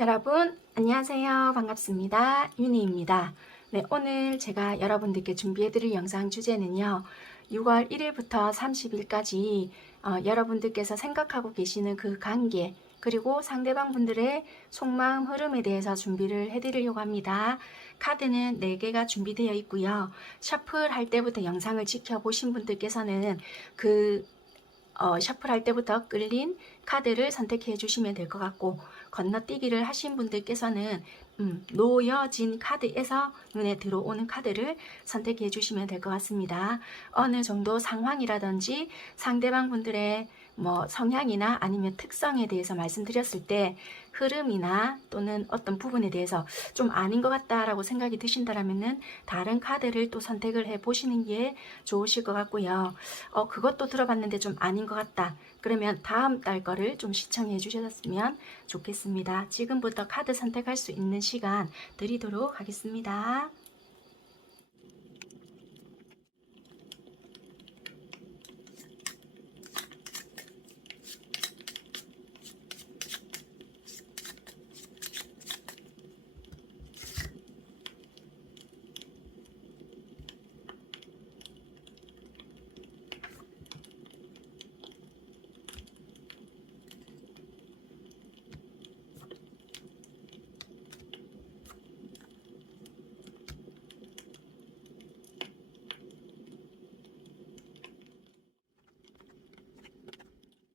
여러분 안녕하세요. 반갑습니다. 윤희입니다. 네, 오늘 제가 여러분들께 준비해드릴 영상 주제는요. 6월 1일부터 30일까지 여러분들께서 생각하고 계시는 그 관계 그리고 상대방 분들의 속마음 흐름에 대해서 준비를 해드리려고 합니다. 카드는 4개가 준비되어 있고요. 셔플 할 때부터 영상을 지켜보신 분들께서는 셔플 할 때부터 끌린 카드를 선택해 주시면 될 것 같고, 건너뛰기를 하신 분들께서는 놓여진 카드에서 눈에 들어오는 카드를 선택해 주시면 될 것 같습니다. 어느 정도 상황이라든지 상대방 분들의 성향이나 아니면 특성에 대해서 말씀드렸을 때 흐름이나 또는 어떤 부분에 대해서 좀 아닌 것 같다라고 생각이 드신다면은 다른 카드를 또 선택을 해 보시는 게 좋으실 것 같고요. 그것도 들어봤는데 좀 아닌 것 같다. 그러면 다음 달 거를 좀 시청해 주셨으면 좋겠습니다. 지금부터 카드 선택할 수 있는 시간 드리도록 하겠습니다.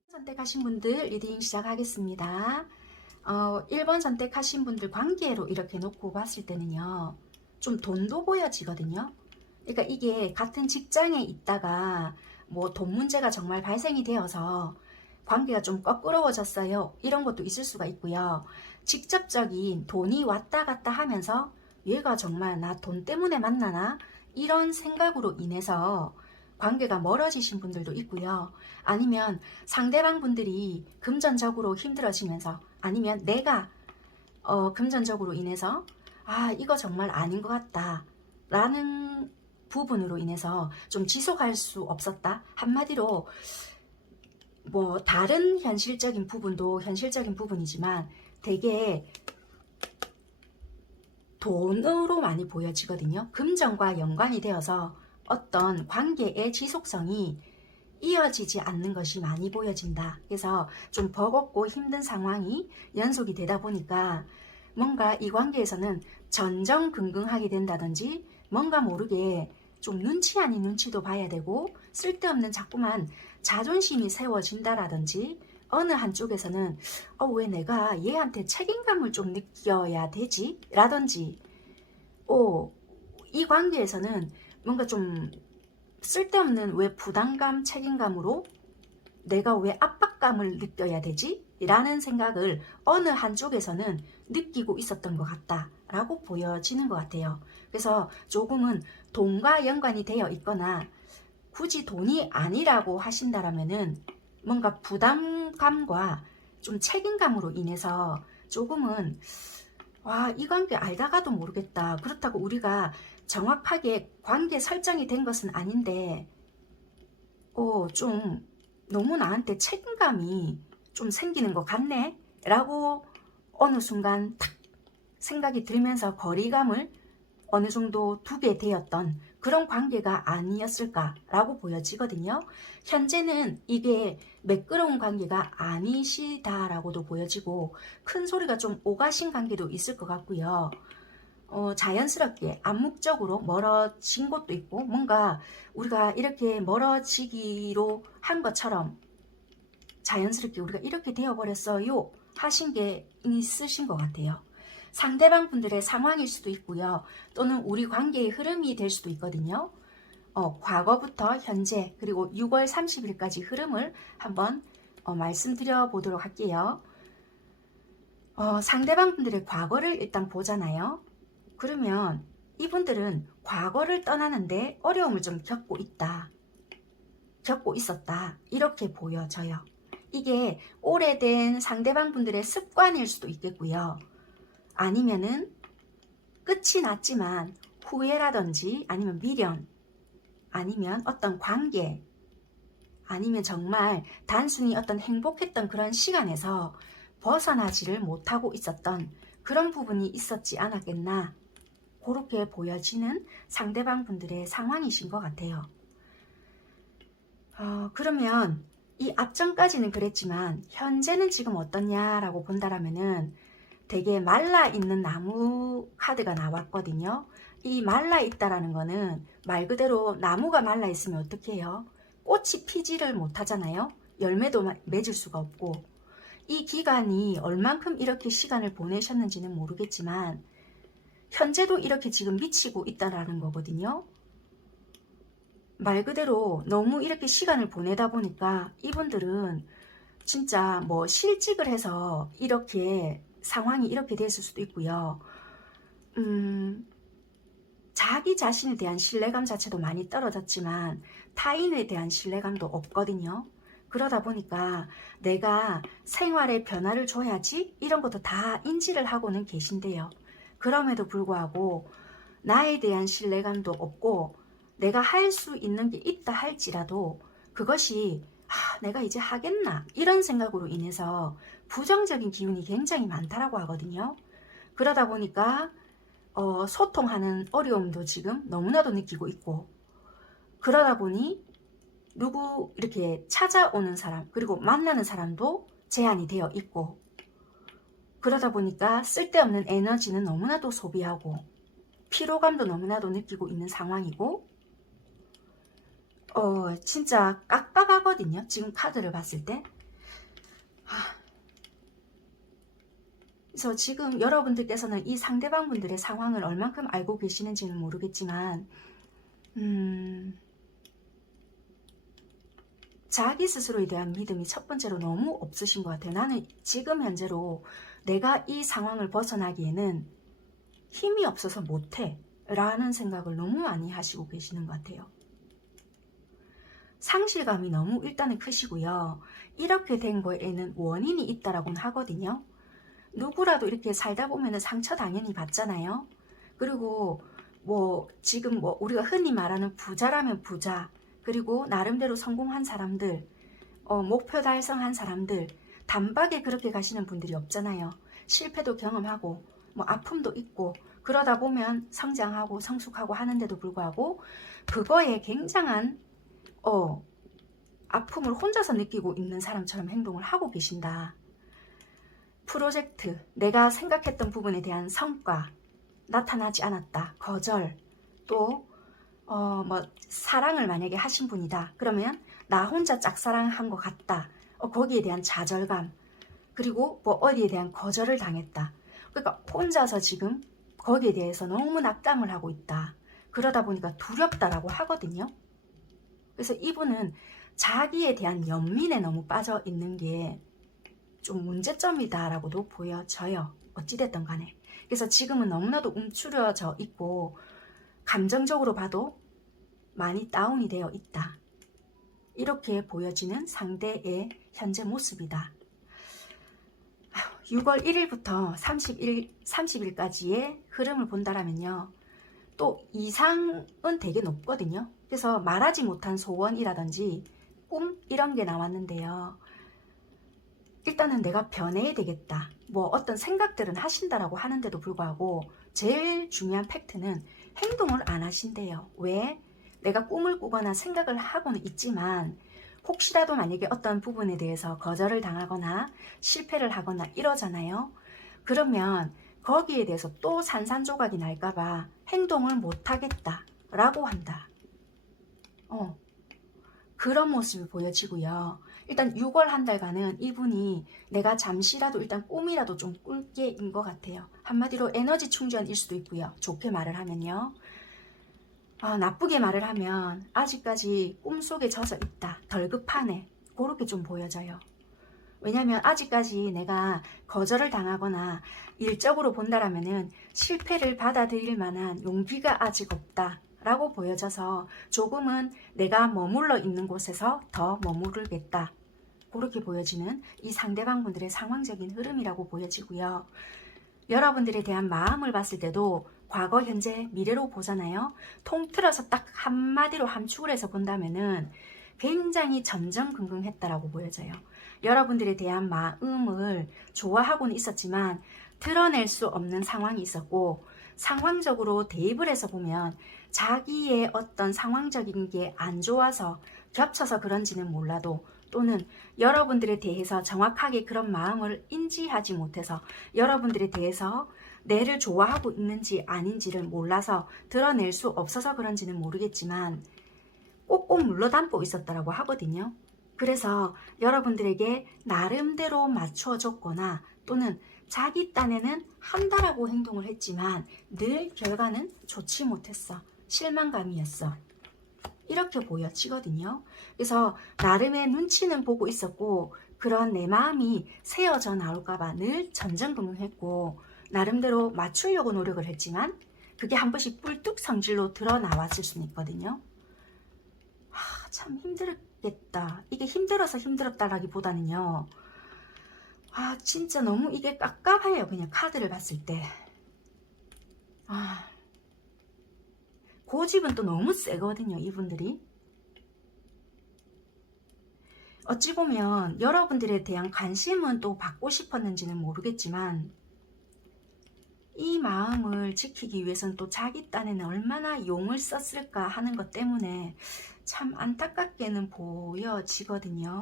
선택하신 분들 리딩 시작하겠습니다. 1번 선택하신 분들 관계로 이렇게 놓고 봤을 때는요. 좀 돈도 보여지거든요. 그러니까 이게 같은 직장에 있다가 뭐 돈 문제가 정말 발생이 되어서 관계가 좀 껄끄러워졌어요. 이런 것도 있을 수가 있고요. 직접적인 돈이 왔다 갔다 하면서 얘가 정말 나 돈 때문에 만나나? 이런 생각으로 인해서 관계가 멀어지신 분들도 있고요. 아니면 상대방 분들이 금전적으로 힘들어지면서 아니면 내가 금전적으로 인해서 이거 정말 아닌 것 같다 라는 부분으로 인해서 좀 지속할 수 없었다. 한마디로 뭐 다른 현실적인 부분도 현실적인 부분이지만 되게 돈으로 많이 보여지거든요. 금전과 연관이 되어서 어떤 관계의 지속성이 이어지지 않는 것이 많이 보여진다. 그래서 좀 버겁고 힘든 상황이 연속이 되다 보니까 뭔가 이 관계에서는 전전긍긍하게 된다든지 뭔가 모르게 좀 눈치 아닌 눈치도 봐야 되고 쓸데없는 자꾸만 자존심이 세워진다라든지 어느 한쪽에서는 왜 내가 얘한테 책임감을 좀 느껴야 되지? 라든지 이 관계에서는 뭔가 좀 쓸데없는 왜 부담감, 책임감으로 내가 왜 압박감을 느껴야 되지? 라는 생각을 어느 한쪽에서는 느끼고 있었던 것 같다 라고 보여지는 것 같아요. 그래서 조금은 돈과 연관이 되어 있거나 굳이 돈이 아니라고 하신다라면은 뭔가 부담감과 좀 책임감으로 인해서 조금은 이 관계 알다가도 모르겠다. 그렇다고 우리가 정확하게 관계 설정이 된 것은 아닌데 좀 너무 나한테 책임감이 좀 생기는 것 같네 라고 어느 순간 탁 생각이 들면서 거리감을 어느 정도 두게 되었던 그런 관계가 아니었을까라고 보여지거든요. 현재는 이게 매끄러운 관계가 아니시다라고도 보여지고 큰 소리가 좀 오가신 관계도 있을 것 같고요. 자연스럽게 암묵적으로 멀어진 것도 있고 뭔가 우리가 이렇게 멀어지기로 한 것처럼 자연스럽게 우리가 이렇게 되어버렸어요 하신 게 있으신 것 같아요. 상대방 분들의 상황일 수도 있고요. 또는 우리 관계의 흐름이 될 수도 있거든요. 과거부터 현재 그리고 6월 30일까지 흐름을 한번 말씀드려 보도록 할게요. 상대방 분들의 과거를 일단 보잖아요. 그러면 이분들은 과거를 떠나는데 어려움을 좀 겪고 있었다 이렇게 보여져요. 이게 오래된 상대방 분들의 습관일 수도 있겠고요. 아니면은 끝이 났지만 후회라든지 아니면 미련 아니면 어떤 관계 아니면 정말 단순히 어떤 행복했던 그런 시간에서 벗어나지를 못하고 있었던 그런 부분이 있었지 않았겠나, 그렇게 보여지는 상대방 분들의 상황이신 것 같아요. 그러면 이 앞전까지는 그랬지만 현재는 지금 어떠냐라고 본다라면은 되게 말라있는 나무 카드가 나왔거든요. 이 말라있다라는 거는 말 그대로 나무가 말라있으면 어떻게 해요? 꽃이 피지를 못하잖아요. 열매도 맺을 수가 없고. 이 기간이 얼만큼 이렇게 시간을 보내셨는지는 모르겠지만 현재도 이렇게 지금 미치고 있다라는 거거든요. 말 그대로 너무 이렇게 시간을 보내다 보니까 이분들은 진짜 뭐 실직을 해서 이렇게 상황이 이렇게 됐을 수도 있고요. 자기 자신에 대한 신뢰감 자체도 많이 떨어졌지만 타인에 대한 신뢰감도 없거든요. 그러다 보니까 내가 생활에 변화를 줘야지 이런 것도 다 인지를 하고는 계신데요. 그럼에도 불구하고 나에 대한 신뢰감도 없고 내가 할 수 있는 게 있다 할지라도 그것이 내가 이제 하겠나 이런 생각으로 인해서 부정적인 기운이 굉장히 많다라고 하거든요. 그러다 보니까 소통하는 어려움도 지금 너무나도 느끼고 있고, 그러다 보니 누구 이렇게 찾아오는 사람 그리고 만나는 사람도 제한이 되어 있고, 그러다 보니까 쓸데없는 에너지는 너무나도 소비하고 피로감도 너무나도 느끼고 있는 상황이고, 진짜 깝깝하거든요. 지금 카드를 봤을 때. 그래서 지금 여러분들께서는 이 상대방 분들의 상황을 얼만큼 알고 계시는지는 모르겠지만 자기 스스로에 대한 믿음이 첫 번째로 너무 없으신 것 같아요. 나는 지금 현재로 내가 이 상황을 벗어나기에는 힘이 없어서 못해 라는 생각을 너무 많이 하시고 계시는 것 같아요. 상실감이 너무 일단은 크시고요. 이렇게 된 거에는 원인이 있다라고는 하거든요. 누구라도 이렇게 살다 보면 상처 당연히 받잖아요. 그리고 뭐 지금 뭐 우리가 흔히 말하는 부자라면 부자, 그리고 나름대로 성공한 사람들, 목표 달성한 사람들, 단박에 그렇게 가시는 분들이 없잖아요. 실패도 경험하고 뭐 아픔도 있고 그러다 보면 성장하고 성숙하고 하는데도 불구하고 그거에 굉장한 아픔을 혼자서 느끼고 있는 사람처럼 행동을 하고 계신다. 프로젝트, 내가 생각했던 부분에 대한 성과 나타나지 않았다. 거절, 또 사랑을 만약에 하신 분이다. 그러면 나 혼자 짝사랑한 것 같다. 거기에 대한 좌절감, 그리고 뭐 어디에 대한 거절을 당했다. 그러니까 혼자서 지금 거기에 대해서 너무 낙담을 하고 있다. 그러다 보니까 두렵다라고 하거든요. 그래서 이분은 자기에 대한 연민에 너무 빠져 있는 게 좀 문제점이다라고도 보여져요. 어찌됐든 간에. 그래서 지금은 너무나도 움츠려져 있고 감정적으로 봐도 많이 다운이 되어 있다. 이렇게 보여지는 상대의 현재 모습이다. 6월 1일부터 30일까지의 흐름을 본다라면요. 또 이상은 되게 높거든요. 그래서 말하지 못한 소원이라든지 꿈 이런 게 나왔는데요. 일단은 내가 변해야 되겠다. 뭐 어떤 생각들은 하신다라고 하는데도 불구하고 제일 중요한 팩트는 행동을 안 하신대요. 왜? 내가 꿈을 꾸거나 생각을 하고는 있지만 혹시라도 만약에 어떤 부분에 대해서 거절을 당하거나 실패를 하거나 이러잖아요. 그러면 거기에 대해서 또 산산조각이 날까봐 행동을 못하겠다 라고 한다. 그런 모습이 보여지고요. 일단 6월 한 달간은 이분이 내가 잠시라도 일단 꿈이라도 좀 꿀게인 것 같아요. 한마디로 에너지 충전일 수도 있고요. 좋게 말을 하면요. 나쁘게 말을 하면 아직까지 꿈속에 젖어 있다. 덜 급하네. 그렇게 좀 보여져요. 왜냐면 아직까지 내가 거절을 당하거나 일적으로 본다라면은 실패를 받아들일 만한 용기가 아직 없다 라고 보여져서 조금은 내가 머물러 있는 곳에서 더 머무르겠다, 그렇게 보여지는 이 상대방 분들의 상황적인 흐름이라고 보여지고요. 여러분들에 대한 마음을 봤을 때도 과거, 현재, 미래로 보잖아요. 통틀어서 딱 한마디로 함축을 해서 본다면은 굉장히 전전긍긍했다라고 보여져요. 여러분들에 대한 마음을 좋아하고는 있었지만 드러낼 수 없는 상황이 있었고, 상황적으로 대입을 해서 보면 자기의 어떤 상황적인 게 안 좋아서 겹쳐서 그런지는 몰라도, 또는 여러분들에 대해서 정확하게 그런 마음을 인지하지 못해서 여러분들에 대해서 내를 좋아하고 있는지 아닌지를 몰라서 드러낼 수 없어서 그런지는 모르겠지만 꼭꼭 눌러 담고 있었다라고 하거든요. 그래서 여러분들에게 나름대로 맞춰줬거나 또는 자기 딴에는 한다라고 행동을 했지만 늘 결과는 좋지 못했어. 실망감이었어. 이렇게 보여지거든요. 그래서 나름의 눈치는 보고 있었고, 그런 내 마음이 새어져 나올까봐 늘 전전긍긍했고, 나름대로 맞추려고 노력을 했지만 그게 한 번씩 뿔뚝 성질로 드러나왔을 수는 있거든요. 참 힘들겠다. 이게 힘들어서 힘들었다라기보다는요, 진짜 너무 이게 깝깝해요. 그냥 카드를 봤을 때. 고집은 또 너무 세거든요, 이분들이. 어찌 보면 여러분들에 대한 관심은 또 받고 싶었는지는 모르겠지만 이 마음을 지키기 위해서는 또 자기 딴에는 얼마나 용을 썼을까 하는 것 때문에 참 안타깝게는 보여지거든요.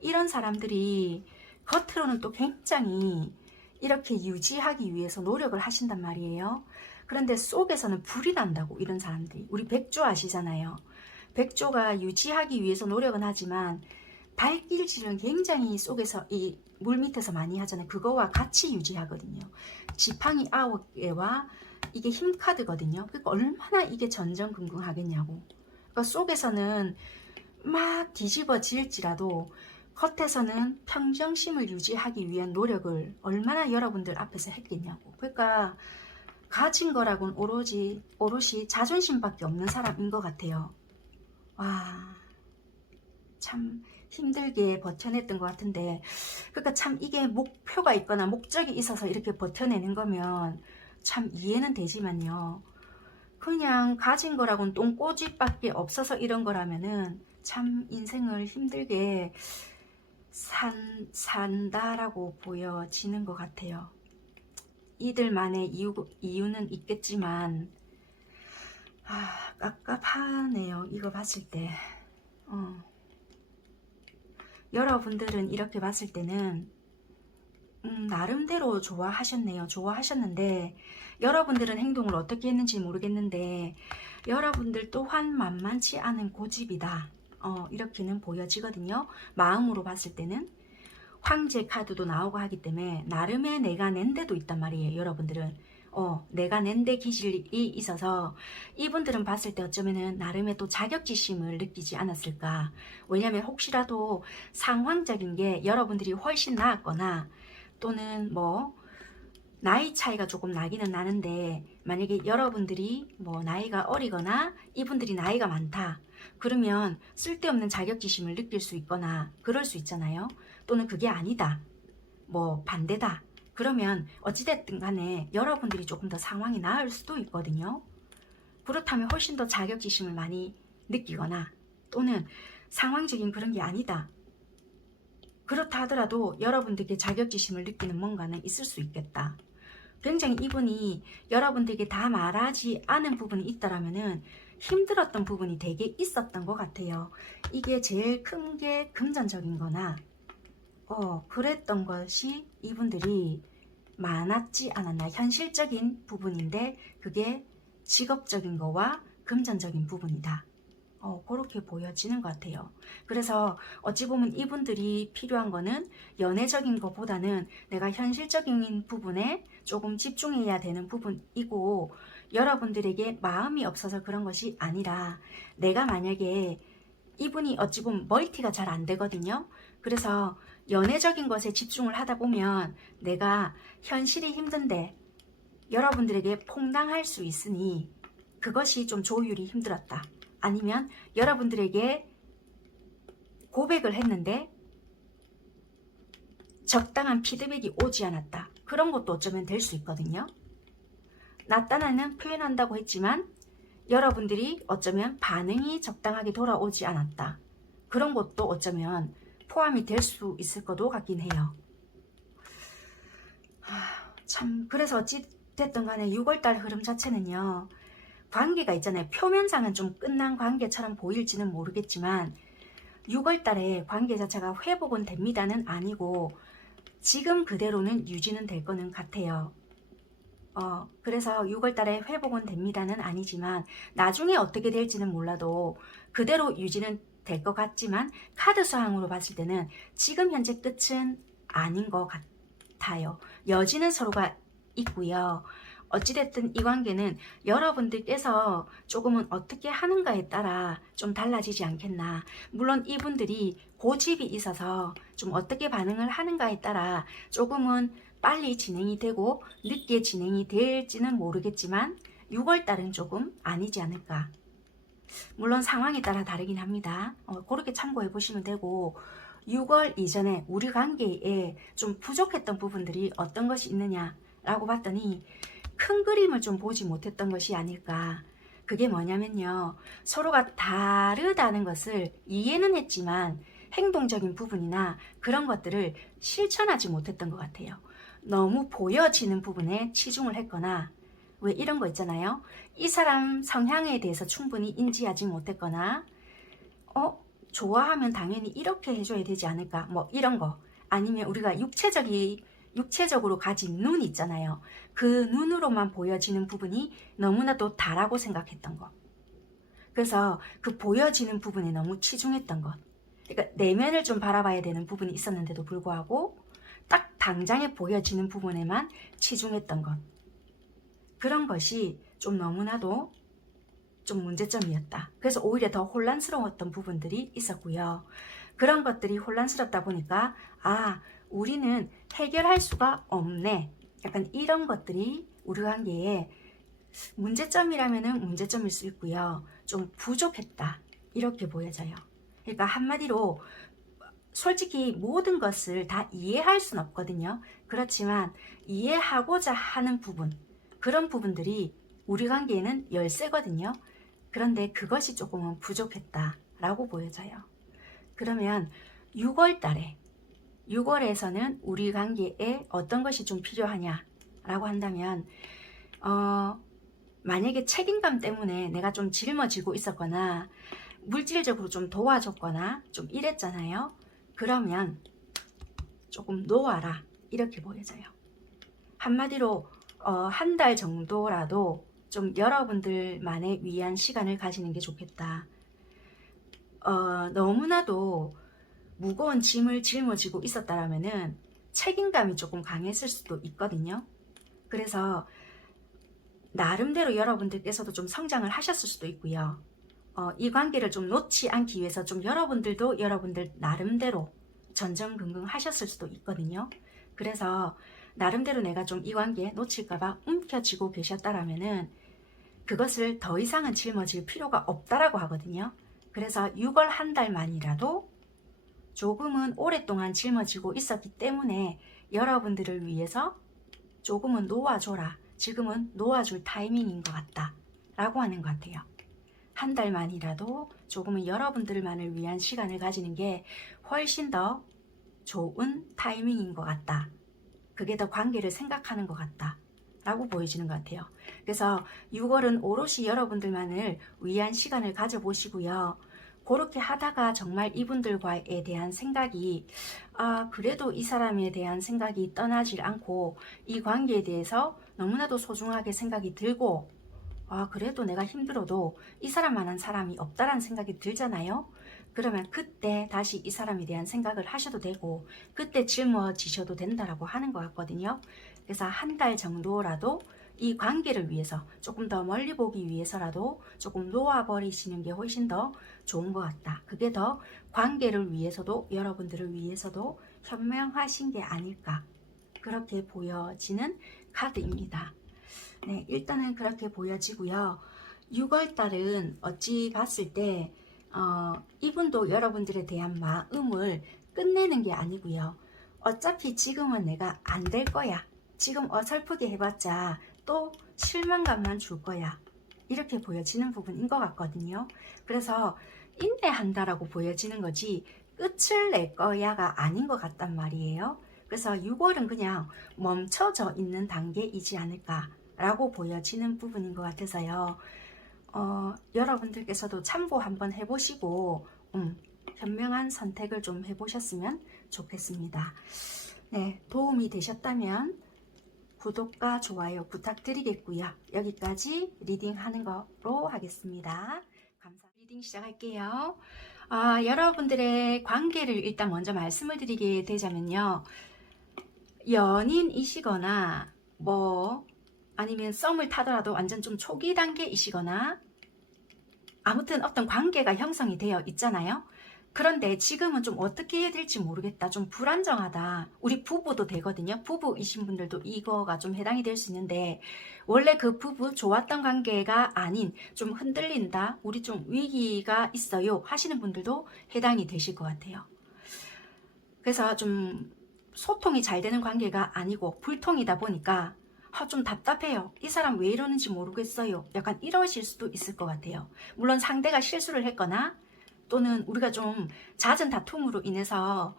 이런 사람들이 겉으로는 또 굉장히 이렇게 유지하기 위해서 노력을 하신단 말이에요. 그런데 속에서는 불이 난다고, 이런 사람들이. 우리 백조 아시잖아요. 백조가 유지하기 위해서 노력은 하지만 발길질은 굉장히 속에서 이 물 밑에서 많이 하잖아요. 그거와 같이 유지하거든요. 지팡이 9개와 이게 힘카드거든요. 그러니까 얼마나 이게 전전긍긍하겠냐고. 그러니까 속에서는 막 뒤집어질지라도 겉에서는 평정심을 유지하기 위한 노력을 얼마나 여러분들 앞에서 했겠냐고. 그러니까 가진 거라고는 오롯이 자존심밖에 없는 사람인 것 같아요. 와, 참 힘들게 버텨냈던 것 같은데, 그러니까 참 이게 목표가 있거나 목적이 있어서 이렇게 버텨내는 거면 참 이해는 되지만요, 그냥 가진 거라고는 똥꼬집밖에 없어서 이런 거라면은 참 인생을 힘들게 산다라고 보여지는 것 같아요. 이들만의 이유는 있겠지만 깝깝하네요. 이거 봤을 때. 여러분들은 이렇게 봤을 때는 나름대로 좋아하셨네요. 좋아하셨는데 여러분들은 행동을 어떻게 했는지 모르겠는데 여러분들 또한 만만치 않은 고집이다. 이렇게는 보여지거든요. 마음으로 봤을 때는. 황제 카드도 나오고 하기 때문에 나름의 내가 낸 데도 있단 말이에요. 여러분들은 내가 낸 데 기질이 있어서 이분들은 봤을 때 어쩌면은 나름의 또 자격지심을 느끼지 않았을까. 왜냐면 혹시라도 상황적인 게 여러분들이 훨씬 나았거나 또는 뭐 나이 차이가 조금 나기는 나는데 만약에 여러분들이 뭐 나이가 어리거나 이분들이 나이가 많다, 그러면 쓸데없는 자격지심을 느낄 수 있거나 그럴 수 있잖아요. 또는 그게 아니다, 뭐 반대다, 그러면 어찌됐든 간에 여러분들이 조금 더 상황이 나을 수도 있거든요. 그렇다면 훨씬 더 자격지심을 많이 느끼거나 또는 상황적인 그런 게 아니다, 그렇다 하더라도 여러분들에게 자격지심을 느끼는 뭔가는 있을 수 있겠다. 굉장히 이분이 여러분들에게 다 말하지 않은 부분이 있다라면은 힘들었던 부분이 되게 있었던 것 같아요. 이게 제일 큰 게 금전적인 거나 그랬던 것이 이분들이 많았지 않았나. 현실적인 부분인데 그게 직업적인 거와 금전적인 부분이다. 그렇게 보여지는 것 같아요. 그래서 어찌 보면 이분들이 필요한 거는 연애적인 것보다는 내가 현실적인 부분에 조금 집중해야 되는 부분이고, 여러분들에게 마음이 없어서 그런 것이 아니라 내가 만약에 이분이 어찌 보면 멀티가 잘 안 되거든요. 그래서 연애적인 것에 집중을 하다 보면 내가 현실이 힘든데 여러분들에게 퐁당할 수 있으니 그것이 좀 조율이 힘들었다. 아니면 여러분들에게 고백을 했는데 적당한 피드백이 오지 않았다. 그런 것도 어쩌면 될 수 있거든요. 나타나는 표현한다고 했지만 여러분들이 어쩌면 반응이 적당하게 돌아오지 않았다. 그런 것도 어쩌면 포함이 될 수 있을 것도 같긴 해요. 참 그래서 어찌됐든 간에 6월달 흐름 자체는요, 관계가 있잖아요. 표면상은 좀 끝난 관계처럼 보일지는 모르겠지만 6월달에 관계 자체가 회복은 됩니다는 아니고 지금 그대로는 유지는 될 거는 같아요. 그래서 6월달에 회복은 됩니다는 아니지만 나중에 어떻게 될지는 몰라도 그대로 유지는 될 것 같지만 카드 수항으로 봤을 때는 지금 현재 끝은 아닌 것 같아요. 여지는 서로가 있고요. 어찌됐든 이 관계는 여러분들께서 조금은 어떻게 하는가에 따라 좀 달라지지 않겠나. 물론 이분들이 고집이 있어서 좀 어떻게 반응을 하는가에 따라 조금은 빨리 진행이 되고 늦게 진행이 될지는 모르겠지만 6월달은 조금 아니지 않을까. 물론 상황에 따라 다르긴 합니다. 그렇게 참고해 보시면 되고 6월 이전에 우리 관계에 좀 부족했던 부분들이 어떤 것이 있느냐라고 봤더니 큰 그림을 좀 보지 못했던 것이 아닐까. 그게 뭐냐면요. 서로가 다르다는 것을 이해는 했지만 행동적인 부분이나 그런 것들을 실천하지 못했던 것 같아요. 너무 보여지는 부분에 치중을 했거나 왜 이런 거 있잖아요. 이 사람 성향에 대해서 충분히 인지하지 못했거나 좋아하면 당연히 이렇게 해줘야 되지 않을까 뭐 이런 거 아니면 우리가 육체적으로 가진 눈 있잖아요. 그 눈으로만 보여지는 부분이 너무나도 다라고 생각했던 것. 그래서 그 보여지는 부분에 너무 치중했던 것. 그러니까 내면을 좀 바라봐야 되는 부분이 있었는데도 불구하고 딱 당장에 보여지는 부분에만 치중했던 것. 그런 것이 좀 너무나도 좀 문제점이었다. 그래서 오히려 더 혼란스러웠던 부분들이 있었고요. 그런 것들이 혼란스럽다 보니까 우리는 해결할 수가 없네. 약간 이런 것들이 우리 관계에 문제점이라면 문제점일 수 있고요. 좀 부족했다. 이렇게 보여져요. 그러니까 한마디로 솔직히 모든 것을 다 이해할 수는 없거든요. 그렇지만 이해하고자 하는 부분, 그런 부분들이 우리 관계에는 열쇠거든요. 그런데 그것이 조금은 부족했다라고 보여져요. 그러면 6월 달에 6월에서는 우리 관계에 어떤 것이 좀 필요하냐라고 한다면 만약에 책임감 때문에 내가 좀 짊어지고 있었거나 물질적으로 좀 도와줬거나 좀 이랬잖아요. 그러면 조금 놓아라 이렇게 보여져요. 한마디로 한 달 정도라도 좀 여러분들만의 위한 시간을 가지는 게 좋겠다. 너무나도 무거운 짐을 짊어지고 있었다라면은 책임감이 조금 강했을 수도 있거든요. 그래서 나름대로 여러분들께서도 좀 성장을 하셨을 수도 있고요. 이 관계를 좀 놓지 않기 위해서 좀 여러분들도 여러분들 나름대로 전전긍긍 하셨을 수도 있거든요. 그래서 나름대로 내가 좀 이 관계 놓칠까봐 움켜쥐고 계셨다라면은 그것을 더 이상은 짊어질 필요가 없다라고 하거든요. 그래서 6월 한 달만이라도 조금은 오랫동안 짊어지고 있었기 때문에 여러분들을 위해서 조금은 놓아줘라. 지금은 놓아줄 타이밍인 것 같다. 라고 하는 것 같아요. 한 달만이라도 조금은 여러분들만을 위한 시간을 가지는 게 훨씬 더 좋은 타이밍인 것 같다. 그게 더 관계를 생각하는 것 같다. 라고 보여지는 것 같아요. 그래서 6월은 오롯이 여러분들만을 위한 시간을 가져보시고요. 그렇게 하다가 정말 이분들과에 대한 생각이 그래도 이 사람에 대한 생각이 떠나질 않고 이 관계에 대해서 너무나도 소중하게 생각이 들고 그래도 내가 힘들어도 이 사람만한 사람이 없다라는 생각이 들잖아요. 그러면 그때 다시 이 사람에 대한 생각을 하셔도 되고 그때 짊어지셔도 된다라고 하는 것 같거든요. 그래서 한 달 정도라도 이 관계를 위해서 조금 더 멀리 보기 위해서라도 조금 놓아버리시는 게 훨씬 더 좋은 것 같다. 그게 더 관계를 위해서도 여러분들을 위해서도 현명하신 게 아닐까 그렇게 보여지는 카드입니다. 네, 일단은 그렇게 보여지고요. 6월달은 어찌 봤을 때 이분도 여러분들에 대한 마음을 끝내는 게 아니고요. 어차피 지금은 내가 안 될 거야. 지금 어설프게 해봤자 또 실망감만 줄 거야. 이렇게 보여지는 부분인 것 같거든요. 그래서 인내한다라고 보여지는 거지 끝을 낼 거야가 아닌 것 같단 말이에요. 그래서 6월은 그냥 멈춰져 있는 단계이지 않을까라고 보여지는 부분인 것 같아서요. 여러분들께서도 참고 한번 해보시고 현명한 선택을 좀 해보셨으면 좋겠습니다. 네, 도움이 되셨다면 구독과 좋아요 부탁드리겠고요. 여기까지 리딩하는 거로 하겠습니다. 감사합니다. 리딩 시작할게요. 여러분들의 관계를 일단 먼저 말씀을 드리게 되자면요. 연인이시거나 뭐 아니면 썸을 타더라도 완전 좀 초기 단계이시거나 아무튼 어떤 관계가 형성이 되어 있잖아요. 그런데 지금은 좀 어떻게 해야 될지 모르겠다. 좀 불안정하다. 우리 부부도 되거든요. 부부이신 분들도 이거가 좀 해당이 될 수 있는데 원래 그 부부 좋았던 관계가 아닌 좀 흔들린다. 우리 좀 위기가 있어요. 하시는 분들도 해당이 되실 것 같아요. 그래서 좀 소통이 잘 되는 관계가 아니고 불통이다 보니까 좀 답답해요. 이 사람 왜 이러는지 모르겠어요. 약간 이러실 수도 있을 것 같아요. 물론 상대가 실수를 했거나 또는 우리가 좀 잦은 다툼으로 인해서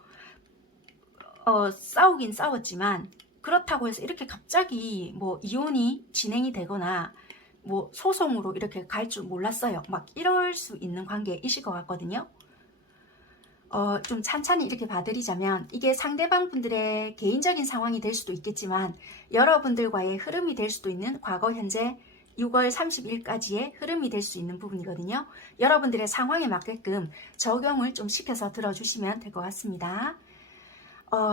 싸우긴 싸웠지만 그렇다고 해서 이렇게 갑자기 뭐 이혼이 진행이 되거나 뭐 소송으로 이렇게 갈 줄 몰랐어요. 막 이럴 수 있는 관계이실 것 같거든요. 좀 찬찬히 이렇게 봐드리자면 이게 상대방 분들의 개인적인 상황이 될 수도 있겠지만 여러분들과의 흐름이 될 수도 있는 과거 현재 6월 30일까지의 흐름이 될 수 있는 부분이거든요. 여러분들의 상황에 맞게끔 적용을 좀 시켜서 들어주시면 될 것 같습니다.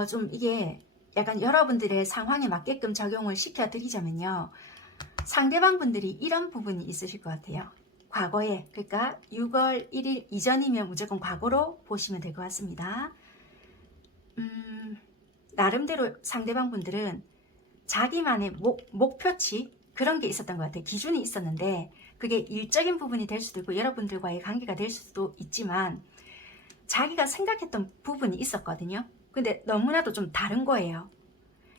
좀 이게 약간 여러분들의 상황에 맞게끔 적용을 시켜드리자면요. 상대방 분들이 이런 부분이 있으실 것 같아요. 과거에, 그러니까 6월 1일 이전이면 무조건 과거로 보시면 될 것 같습니다. 나름대로 상대방 분들은 자기만의 목표치 그런 게 있었던 것 같아요. 기준이 있었는데 그게 일적인 부분이 될 수도 있고 여러분들과의 관계가 될 수도 있지만 자기가 생각했던 부분이 있었거든요. 근데 너무나도 좀 다른 거예요.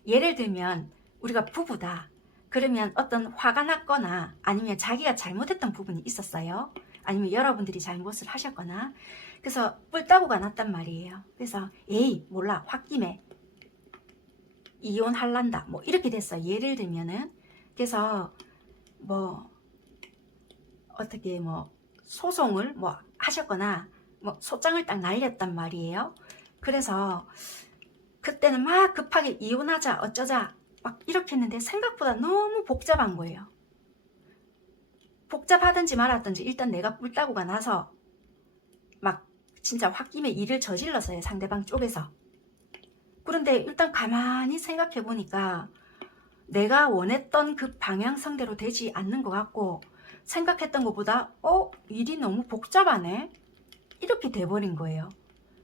예를 들면 우리가 부부다. 그러면 어떤 화가 났거나 아니면 자기가 잘못했던 부분이 있었어요. 아니면 여러분들이 잘못을 하셨거나 그래서 뿔따구가 났단 말이에요. 그래서 에이 몰라 홧김에 이혼할란다 뭐 이렇게 됐어요. 예를 들면은 그래서 뭐 어떻게 뭐 소송을 뭐 하셨거나 뭐 소장을 딱 날렸단 말이에요. 그래서 그때는 막 급하게 이혼하자 어쩌자 막 이렇게 했는데 생각보다 너무 복잡한 거예요. 복잡하든지 말았든지 일단 내가 뿔따구가 나서 막 진짜 홧김에 일을 저질렀어요. 상대방 쪽에서. 그런데 일단 가만히 생각해 보니까 내가 원했던 그 방향성대로 되지 않는 것 같고 생각했던 것보다 일이 너무 복잡하네 이렇게 돼버린 거예요.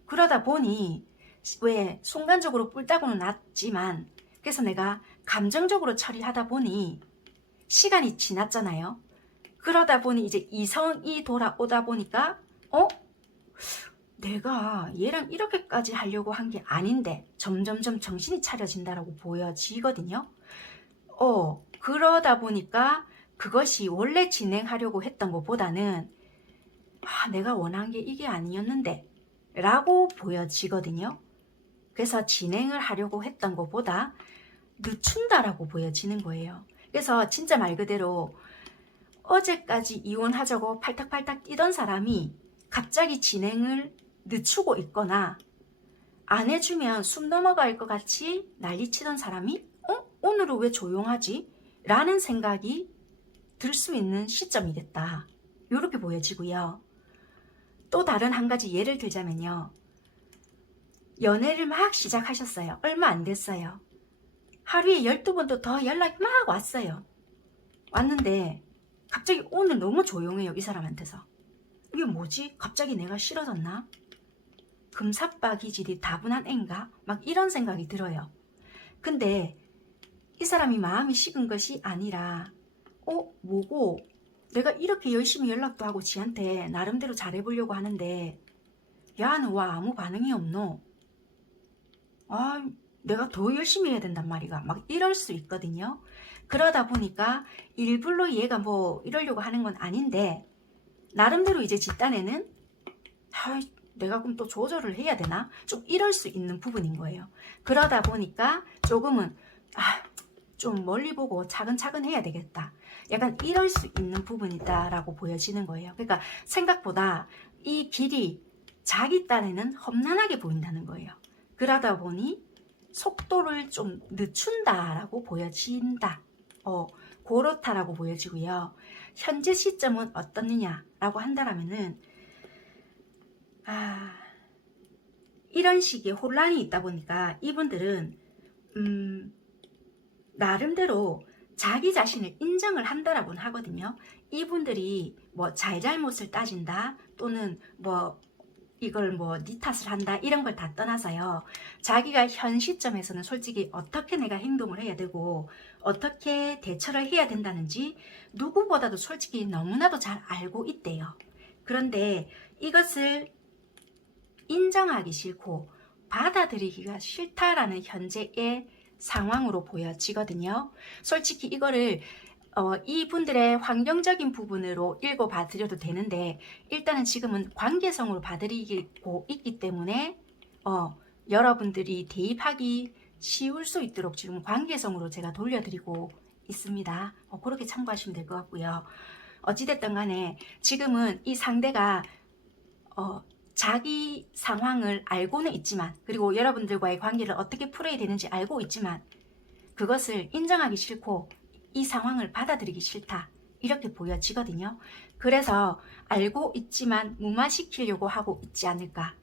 그러다 보니 왜 순간적으로 뿔따구는 났지만 그래서 내가 감정적으로 처리하다 보니 시간이 지났잖아요. 그러다 보니 이제 이성이 돌아오다 보니까 내가 얘랑 이렇게까지 하려고 한 게 아닌데 점점점 정신이 차려진다라고 보여지거든요. 그러다 보니까 그것이 원래 진행하려고 했던 것보다는 내가 원한 게 이게 아니었는데 라고 보여지거든요. 그래서 진행을 하려고 했던 것보다 늦춘다라고 보여지는 거예요. 그래서 진짜 말 그대로 어제까지 이혼하자고 팔딱팔딱 뛰던 사람이 갑자기 진행을 늦추고 있거나 안 해주면 숨 넘어갈 것 같이 난리치던 사람이 오늘은 왜 조용하지? 라는 생각이 들 수 있는 시점이 됐다. 이렇게 보여지고요. 또 다른 한 가지 예를 들자면요. 연애를 막 시작하셨어요. 얼마 안 됐어요. 하루에 12번도 더 연락이 막 왔어요. 왔는데 갑자기 오늘 너무 조용해요. 이 사람한테서. 이게 뭐지? 갑자기 내가 싫어졌나? 금사빠기질이 다분한 앤가? 막 이런 생각이 들어요. 근데 이 사람이 마음이 식은 것이 아니라 뭐고 내가 이렇게 열심히 연락도 하고 지한테 나름대로 잘해보려고 하는데 야 너 와 아무 반응이 없노? 내가 더 열심히 해야 된단 말이가 막 이럴 수 있거든요. 그러다 보니까 일부러 얘가 뭐 이러려고 하는 건 아닌데 나름대로 이제 집단에는 내가 그럼 또 조절을 해야 되나? 좀 이럴 수 있는 부분인 거예요. 그러다 보니까 조금은 좀 멀리 보고 차근차근 해야 되겠다. 약간 이럴 수 있는 부분이다라고 보여지는 거예요. 그러니까 생각보다 이 길이 자기 딴에는 험난하게 보인다는 거예요. 그러다 보니 속도를 좀 늦춘다라고 보여진다. 그렇다라고 보여지고요. 현재 시점은 어떻느냐라고 한다면은 이런 식의 혼란이 있다 보니까 이분들은 나름대로 자기 자신을 인정을 한다라고는 하거든요. 이분들이 뭐 잘잘못을 따진다 또는 뭐 이걸 뭐 네 탓을 한다 이런 걸 다 떠나서요. 자기가 현 시점에서는 솔직히 어떻게 내가 행동을 해야 되고 어떻게 대처를 해야 된다는지 누구보다도 솔직히 너무나도 잘 알고 있대요. 그런데 이것을 인정하기 싫고 받아들이기가 싫다라는 현재의 상황으로 보여지거든요. 솔직히 이거를 이분들의 환경적인 부분으로 읽어봐 드려도 되는데 일단은 지금은 관계성으로 봐드리고 있기 때문에 여러분들이 대입하기 쉬울 수 있도록 지금 관계성으로 제가 돌려드리고 있습니다. 그렇게 참고하시면 될 것 같고요. 어찌됐든 간에 지금은 이 상대가 자기 상황을 알고는 있지만 그리고 여러분들과의 관계를 어떻게 풀어야 되는지 알고 있지만 그것을 인정하기 싫고 이 상황을 받아들이기 싫다 이렇게 보여지거든요. 그래서 알고 있지만 무마시키려고 하고 있지 않을까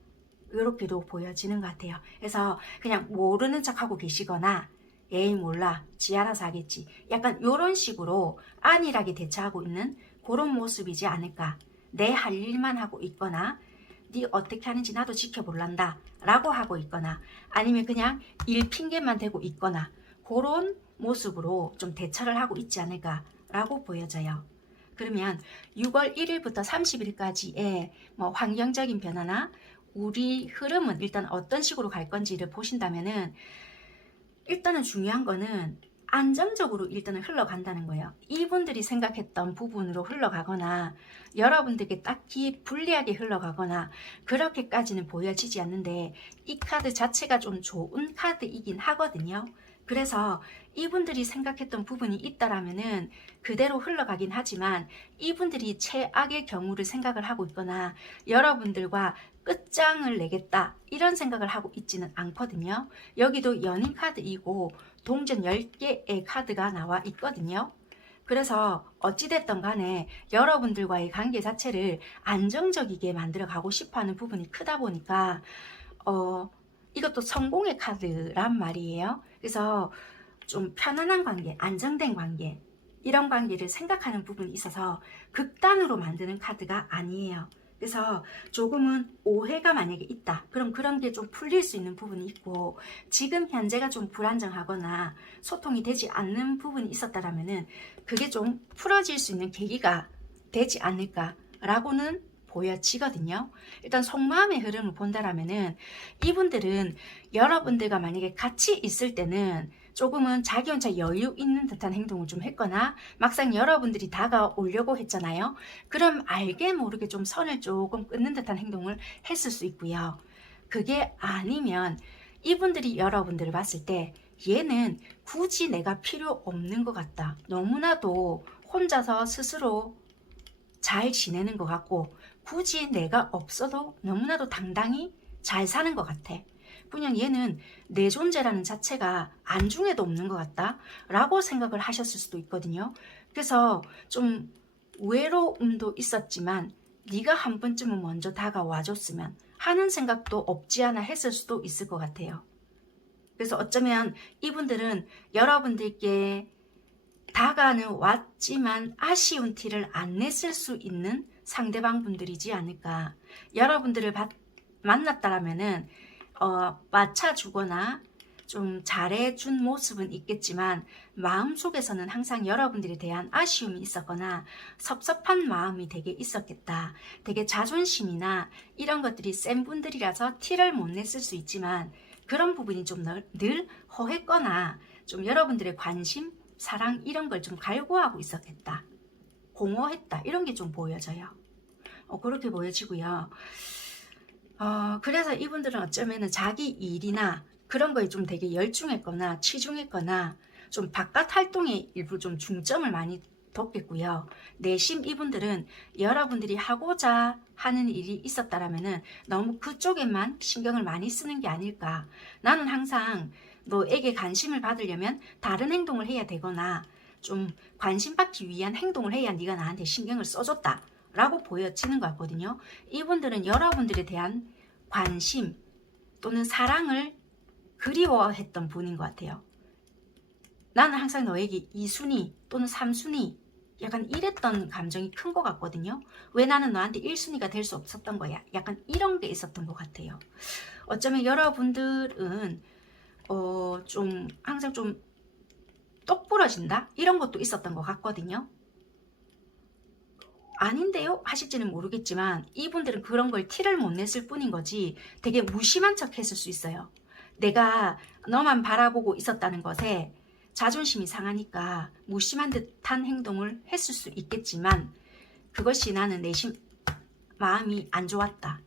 이렇게도 보여지는 것 같아요. 그래서 그냥 모르는 척하고 계시거나 에이 몰라 지 알아서 하겠지 약간 이런 식으로 안일하게 대처하고 있는 그런 모습이지 않을까. 내 할 일만 하고 있거나 네 어떻게 하는지 나도 지켜볼란다 라고 하고 있거나 아니면 그냥 일 핑계만 대고 있거나 그런 모습으로 좀 대처를 하고 있지 않을까 라고 보여져요. 그러면 6월 1일부터 30일까지의 뭐 환경적인 변화나 우리 흐름은 일단 어떤 식으로 갈 건지를 보신다면은 일단은 중요한 거는 안정적으로 일단은 흘러간다는 거예요. 이분들이 생각했던 부분으로 흘러가거나 여러분들께 딱히 불리하게 흘러가거나 그렇게까지는 보여지지 않는데 이 카드 자체가 좀 좋은 카드이긴 하거든요. 그래서 이분들이 생각했던 부분이 있다라면은 그대로 흘러가긴 하지만 이분들이 최악의 경우를 생각을 하고 있거나 여러분들과 끝장을 내겠다 이런 생각을 하고 있지는 않거든요. 여기도 연인 카드이고 동전 10개의 카드가 나와 있거든요. 그래서 어찌됐든 간에 여러분들과의 관계 자체를 안정적이게 만들어 가고 싶어하는 부분이 크다 보니까 이것도 성공의 카드란 말이에요. 그래서 좀 편안한 관계, 안정된 관계 이런 관계를 생각하는 부분이 있어서 극단으로 만드는 카드가 아니에요. 그래서 조금은 오해가 만약에 있다. 그럼 그런 게 좀 풀릴 수 있는 부분이 있고 지금 현재가 좀 불안정하거나 소통이 되지 않는 부분이 있었다라면은 그게 좀 풀어질 수 있는 계기가 되지 않을까라고는 보여지거든요. 일단 속마음의 흐름을 본다라면은 이분들은 여러분들과 만약에 같이 있을 때는 조금은 자기 혼자 여유 있는 듯한 행동을 좀 했거나 막상 여러분들이 다가오려고 했잖아요. 그럼 알게 모르게 좀 선을 조금 끊는 듯한 행동을 했을 수 있고요. 그게 아니면 이분들이 여러분들을 봤을 때 얘는 굳이 내가 필요 없는 것 같다. 너무나도 혼자서 스스로 잘 지내는 것 같고 굳이 내가 없어도 너무나도 당당히 잘 사는 것 같아. 그냥 얘는 내 존재라는 자체가 안중에도 없는 것 같다 라고 생각을 하셨을 수도 있거든요. 그래서 좀 외로움도 있었지만 네가 한 번쯤은 먼저 다가와 줬으면 하는 생각도 없지 않아 했을 수도 있을 것 같아요. 그래서 어쩌면 이분들은 여러분들께 다가는 왔지만 아쉬운 티를 안 냈을 수 있는 상대방 분들이지 않을까. 여러분들을 만났다라면은 맞춰주거나 좀 잘해준 모습은 있겠지만 마음속에서는 항상 여러분들에 대한 아쉬움이 있었거나 섭섭한 마음이 되게 있었겠다. 되게 자존심이나 이런 것들이 센 분들이라서 티를 못 냈을 수 있지만 그런 부분이 좀 늘 허했거나 좀 여러분들의 관심, 사랑 이런 걸 좀 갈구하고 있었겠다. 공허했다. 이런 게 좀 보여져요. 그렇게 보여지고요. 그래서 이분들은 어쩌면은 자기 일이나 그런 거에 좀 되게 열중했거나 치중했거나 좀 바깥 활동에 일부 좀 중점을 많이 뒀겠고요. 내심 이분들은 여러분들이 하고자 하는 일이 있었다라면은 너무 그쪽에만 신경을 많이 쓰는 게 아닐까. 나는 항상 너에게 관심을 받으려면 다른 행동을 해야 되거나 좀 관심 받기 위한 행동을 해야 네가 나한테 신경을 써줬다 라고 보여지는 것 같거든요. 이분들은 여러분들에 대한 관심 또는 사랑을 그리워했던 분인 것 같아요. 나는 항상 너에게 2순위 또는 3순위 약간 이랬던 감정이 큰 것 같거든요. 왜 나는 너한테 1순위가 될 수 없었던 거야. 약간 이런 게 있었던 것 같아요. 어쩌면 여러분들은 좀 항상 좀 똑부러진다? 이런 것도 있었던 것 같거든요. 아닌데요? 하실지는 모르겠지만 이분들은 그런 걸 티를 못 냈을 뿐인 거지 되게 무심한 척 했을 수 있어요. 내가 너만 바라보고 있었다는 것에 자존심이 상하니까 무심한 듯한 행동을 했을 수 있겠지만 그것이 나는 내심 마음이 안 좋았다.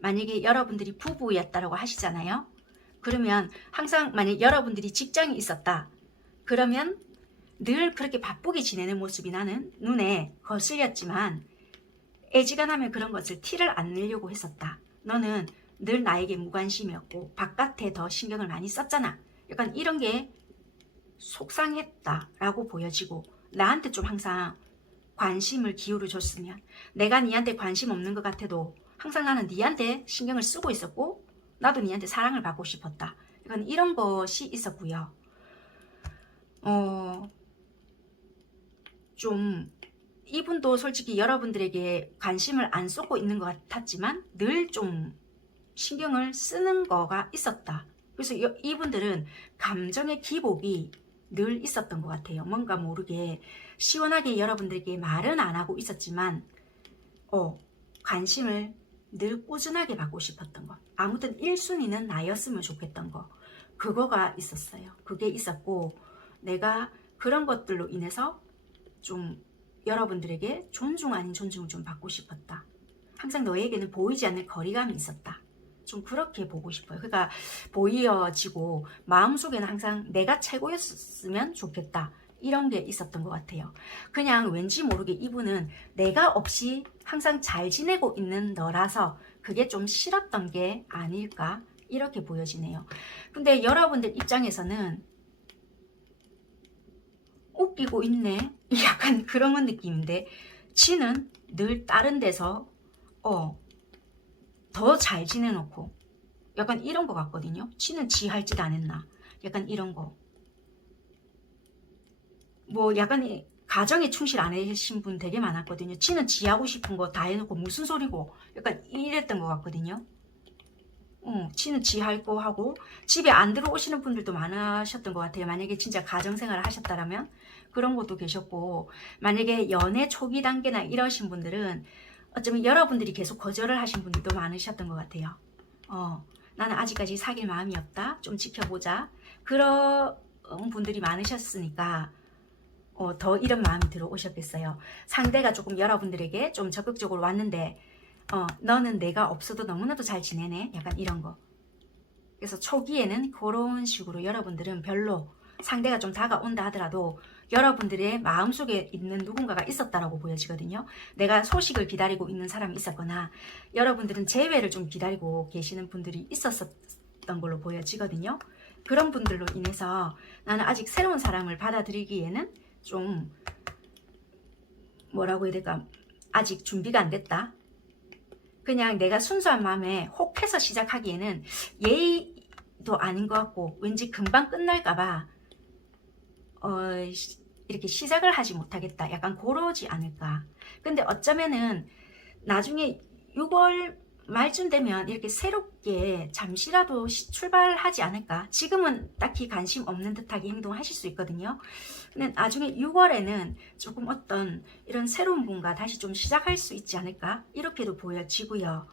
만약에 여러분들이 부부였다라고 하시잖아요. 그러면 항상 만약 여러분들이 직장이 있었다. 그러면 늘 그렇게 바쁘게 지내는 모습이 나는 눈에 거슬렸지만 애지간하면 그런 것을 티를 안 내려고 했었다. 너는 늘 나에게 무관심이었고 바깥에 더 신경을 많이 썼잖아. 약간 이런 게 속상했다라고 보여지고 나한테 좀 항상 관심을 기울여 줬으면 내가 니한테 관심 없는 것 같아도 항상 나는 니한테 신경을 쓰고 있었고 나도 니한테 사랑을 받고 싶었다. 약간 이런 것이 있었고요. 좀 이분도 솔직히 여러분들에게 관심을 안 쏟고 있는 것 같았지만 늘 좀 신경을 쓰는 거가 있었다. 그래서 이분들은 감정의 기복이 늘 있었던 것 같아요. 뭔가 모르게 시원하게 여러분들에게 말은 안 하고 있었지만 관심을 늘 꾸준하게 받고 싶었던 것. 아무튼 1순위는 나였으면 좋겠던 거. 그거가 있었어요. 그게 있었고 내가 그런 것들로 인해서 좀 여러분들에게 존중 아닌 존중을 좀 받고 싶었다. 항상 너에게는 보이지 않는 거리감이 있었다. 좀 그렇게 보고 싶어요. 그러니까 보이어지고 마음속에는 항상 내가 최고였으면 좋겠다. 이런 게 있었던 것 같아요. 그냥 왠지 모르게 이분은 내가 없이 항상 잘 지내고 있는 너라서 그게 좀 싫었던 게 아닐까 이렇게 보여지네요. 근데 여러분들 입장에서는 웃기고 있네 약간 그런 느낌인데 지는 늘 다른 데서 더 잘 지내놓고 약간 이런 거 같거든요. 지는 지 할 짓 안 했나 약간 이런 거. 뭐 약간 가정에 충실 안 하신 분 되게 많았거든요. 지는 지 하고 싶은 거 다 해놓고 무슨 소리고 약간 이랬던 것 같거든요. 지는 지 할 거 하고 집에 안 들어오시는 분들도 많으셨던 것 같아요. 만약에 진짜 가정생활을 하셨다면 그런 것도 계셨고 만약에 연애 초기 단계나 이러신 분들은 어쩌면 여러분들이 계속 거절을 하신 분들도 많으셨던 것 같아요. 나는 아직까지 사귈 마음이 없다. 좀 지켜보자. 그런 분들이 많으셨으니까 더 이런 마음이 들어오셨겠어요. 상대가 조금 여러분들에게 좀 적극적으로 왔는데 너는 내가 없어도 너무나도 잘 지내네. 약간 이런 거. 그래서 초기에는 그런 식으로 여러분들은 별로 상대가 좀 다가온다 하더라도 여러분들의 마음속에 있는 누군가가 있었다라고 보여지거든요. 내가 소식을 기다리고 있는 사람이 있었거나 여러분들은 재회를 좀 기다리고 계시는 분들이 있었던 걸로 보여지거든요. 그런 분들로 인해서 나는 아직 새로운 사람을 받아들이기에는 좀 뭐라고 해야 될까 아직 준비가 안 됐다. 그냥 내가 순수한 마음에 혹해서 시작하기에는 예의도 아닌 것 같고 왠지 금방 끝날까봐 이렇게 시작을 하지 못하겠다. 약간 그러지 않을까. 근데 어쩌면은 나중에 6월 말쯤 되면 이렇게 새롭게 잠시라도 출발하지 않을까. 지금은 딱히 관심 없는 듯하게 행동하실 수 있거든요. 근데 나중에 6월에는 조금 어떤 이런 새로운 분과 다시 좀 시작할 수 있지 않을까 이렇게도 보여지고요.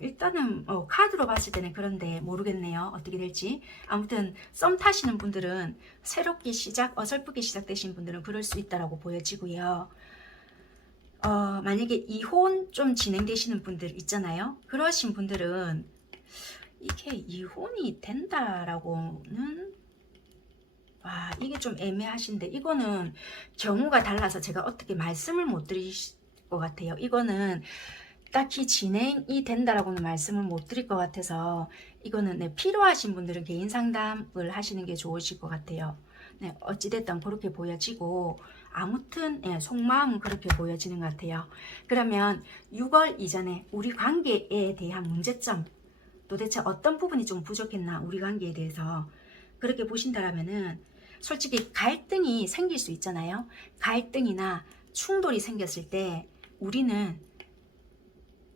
일단은 카드로 봤을 때는 그런데 모르겠네요. 어떻게 될지. 아무튼 썸 타시는 분들은 새롭게 어설프게 시작되신 분들은 그럴 수 있다라고 보여지고요. 만약에 이혼 좀 진행되시는 분들 있잖아요. 그러신 분들은 이게 이혼이 된다라고는, 이게 좀 애매하신데, 이거는 경우가 달라서 제가 어떻게 말씀을 못 드릴 것 같아요. 이거는 딱히 진행이 된다라고는 말씀을 못 드릴 것 같아서, 이거는 네, 필요하신 분들은 개인 상담을 하시는 게 좋으실 것 같아요. 네, 어찌됐든 그렇게 보여지고, 아무튼 속마음은 그렇게 보여지는 것 같아요. 그러면 6월 이전에 우리 관계에 대한 문제점, 도대체 어떤 부분이 좀 부족했나, 우리 관계에 대해서 그렇게 보신다라면은, 솔직히 갈등이 생길 수 있잖아요. 갈등이나 충돌이 생겼을 때 우리는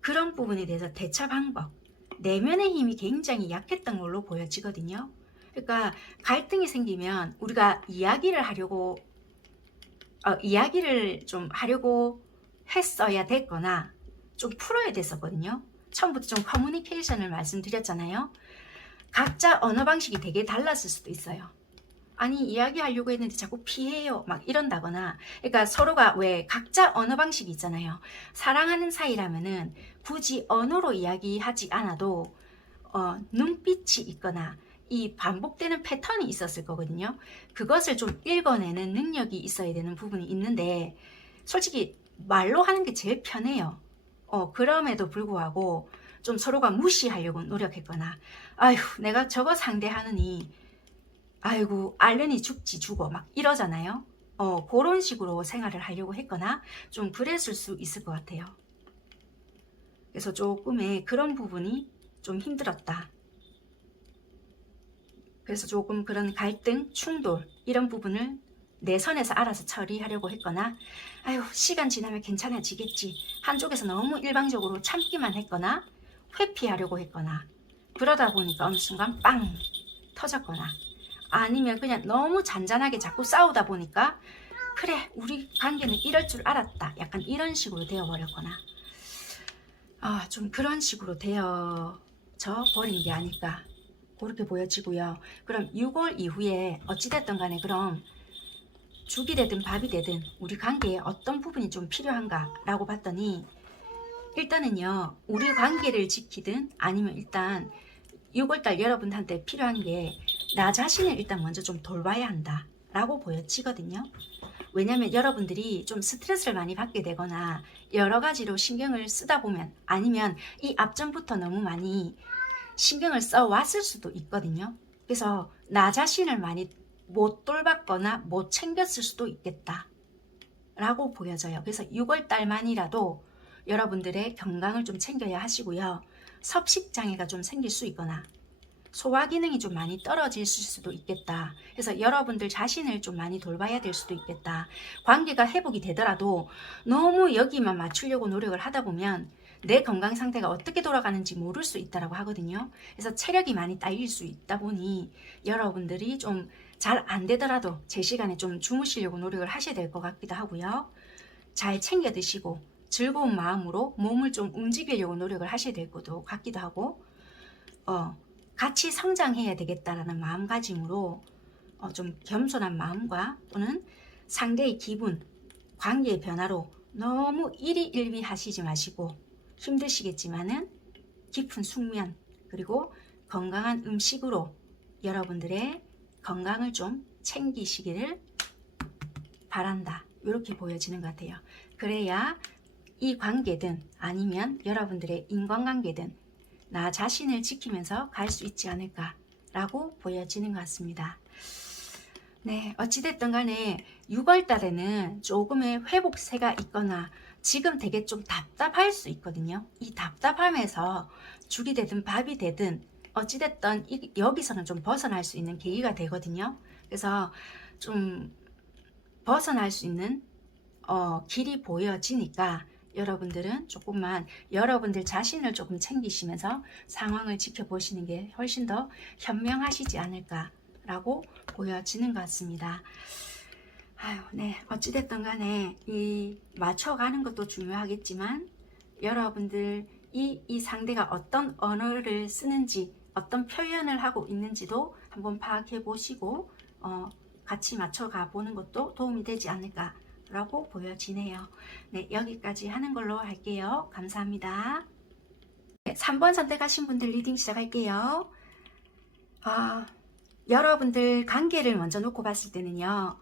그런 부분에 대해서 대처 방법, 내면의 힘이 굉장히 약했던 걸로 보여지거든요. 그러니까 갈등이 생기면 우리가 이야기를 좀 하려고 했어야 됐거나 좀 풀어야 됐었거든요. 처음부터 좀 커뮤니케이션을 말씀드렸잖아요. 각자 언어 방식이 되게 달랐을 수도 있어요. 아니, 이야기하려고 했는데 자꾸 피해요 막 이런다거나. 그러니까 서로가 왜 각자 언어 방식이 있잖아요. 사랑하는 사이라면은 굳이 언어로 이야기하지 않아도 눈빛이 있거나 이 반복되는 패턴이 있었을 거거든요. 그것을 좀 읽어내는 능력이 있어야 되는 부분이 있는데, 솔직히 말로 하는 게 제일 편해요. 그럼에도 불구하고 좀 서로가 무시하려고 노력했거나, 아휴 내가 저거 상대하느니 아이고 알려니 죽지 죽어 막 이러잖아요. 그런 식으로 생활을 하려고 했거나 좀 그랬을 수 있을 것 같아요. 그래서 조금의 그런 부분이 좀 힘들었다. 그래서 조금 그런 갈등, 충돌 이런 부분을 내 선에서 알아서 처리하려고 했거나, 아유 시간 지나면 괜찮아지겠지, 한쪽에서 너무 일방적으로 참기만 했거나 회피하려고 했거나, 그러다 보니까 어느 순간 빵 터졌거나, 아니면 그냥 너무 잔잔하게 자꾸 싸우다 보니까 그래 우리 관계는 이럴 줄 알았다, 약간 이런 식으로 되어버렸거나, 좀 그런 식으로 되어져 버린 게 아닐까, 그렇게 보여지고요. 그럼 6월 이후에 어찌됐든 간에 그럼 죽이 되든 밥이 되든 우리 관계에 어떤 부분이 좀 필요한가 라고 봤더니, 일단은요 우리 관계를 지키든 아니면 일단 6월달 여러분한테 필요한 게 나 자신을 일단 먼저 좀 돌봐야 한다 라고 보여지거든요. 왜냐면 여러분들이 좀 스트레스를 많이 받게 되거나 여러 가지로 신경을 쓰다 보면, 아니면 이 앞전부터 너무 많이 신경을 써 왔을 수도 있거든요. 그래서 나 자신을 많이 못 돌봤거나 못 챙겼을 수도 있겠다 라고 보여져요. 그래서 6월 달만이라도 여러분들의 건강을 좀 챙겨야 하시고요. 섭식장애가 좀 생길 수 있거나 소화 기능이 좀 많이 떨어질 수도 있겠다. 그래서 여러분들 자신을 좀 많이 돌봐야 될 수도 있겠다. 관계가 회복이 되더라도 너무 여기만 맞추려고 노력을 하다 보면 내 건강 상태가 어떻게 돌아가는지 모를 수 있다고 하거든요. 그래서 체력이 많이 딸릴 수 있다 보니 여러분들이 좀 잘 안 되더라도 제 시간에 좀 주무시려고 노력을 하셔야 될 것 같기도 하고요. 잘 챙겨 드시고 즐거운 마음으로 몸을 좀 움직이려고 노력을 하셔야 될 것도 같기도 하고, 같이 성장해야 되겠다라는 마음가짐으로 좀 겸손한 마음과 또는 상대의 기분, 관계의 변화로 너무 일희일비하시지 마시고, 힘드시겠지만은 깊은 숙면 그리고 건강한 음식으로 여러분들의 건강을 좀 챙기시기를 바란다, 이렇게 보여지는 것 같아요. 그래야 이 관계든 아니면 여러분들의 인간관계든 나 자신을 지키면서 갈 수 있지 않을까 라고 보여지는 것 같습니다. 네, 어찌됐든 간에 6월 달에는 조금의 회복세가 있거나 지금 되게 좀 답답할 수 있거든요. 이 답답함에서 죽이 되든 밥이 되든 어찌됐든 여기서는 좀 벗어날 수 있는 계기가 되거든요. 그래서 좀 벗어날 수 있는 길이 보여지니까 여러분들은 조금만 여러분들 자신을 조금 챙기시면서 상황을 지켜보시는 게 훨씬 더 현명하시지 않을까라고 보여지는 것 같습니다. 네, 어찌됐든 간에 이 맞춰가는 것도 중요하겠지만 여러분들 이 상대가 어떤 언어를 쓰는지 어떤 표현을 하고 있는지도 한번 파악해 보시고 같이 맞춰가 보는 것도 도움이 되지 않을까 라고 보여지네요. 네, 여기까지 하는 걸로 할게요. 감사합니다. 네, 3번 선택하신 분들 리딩 시작할게요. 여러분들 관계를 먼저 놓고 봤을 때는요,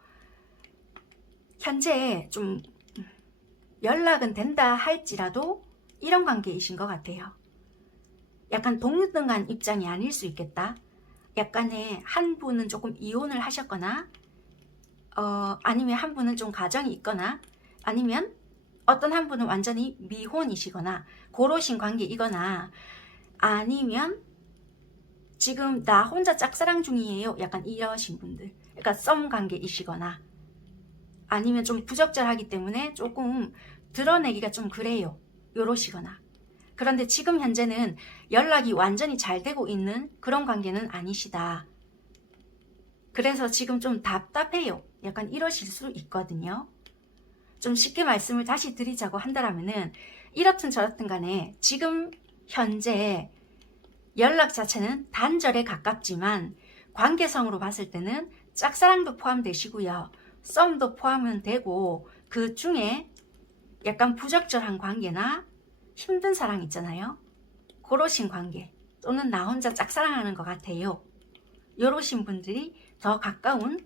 현재 좀 연락은 된다 할지라도 이런 관계이신 것 같아요. 약간 동등한 입장이 아닐 수 있겠다. 약간의 한 분은 조금 이혼을 하셨거나 아니면 한 분은 좀 가정이 있거나 아니면 어떤 한 분은 완전히 미혼이시거나 고로신 관계이거나 아니면 지금 나 혼자 짝사랑 중이에요. 약간 이러신 분들. 그러니까 썸 관계이시거나 아니면 좀 부적절하기 때문에 조금 드러내기가 좀 그래요. 요러시거나. 그런데 지금 현재는 연락이 완전히 잘 되고 있는 그런 관계는 아니시다. 그래서 지금 좀 답답해요. 약간 이러실 수 있거든요. 좀 쉽게 말씀을 다시 드리자고 한다면은 이렇든 저렇든 간에 지금 현재 연락 자체는 단절에 가깝지만 관계성으로 봤을 때는 짝사랑도 포함되시고요. 썸도 포함은 되고 그 중에 약간 부적절한 관계나 힘든 사랑 있잖아요. 그러신 관계 또는 나 혼자 짝사랑하는 것 같아요. 이러신 분들이 더 가까운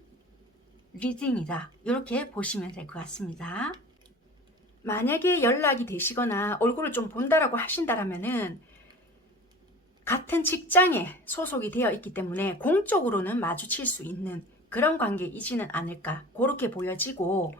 리딩이다. 이렇게 보시면 될 것 같습니다. 만약에 연락이 되시거나 얼굴을 좀 본다라고 하신다라면은 같은 직장에 소속이 되어 있기 때문에 공적으로는 마주칠 수 있는 그런 관계이지는 않을까 그렇게 보여지고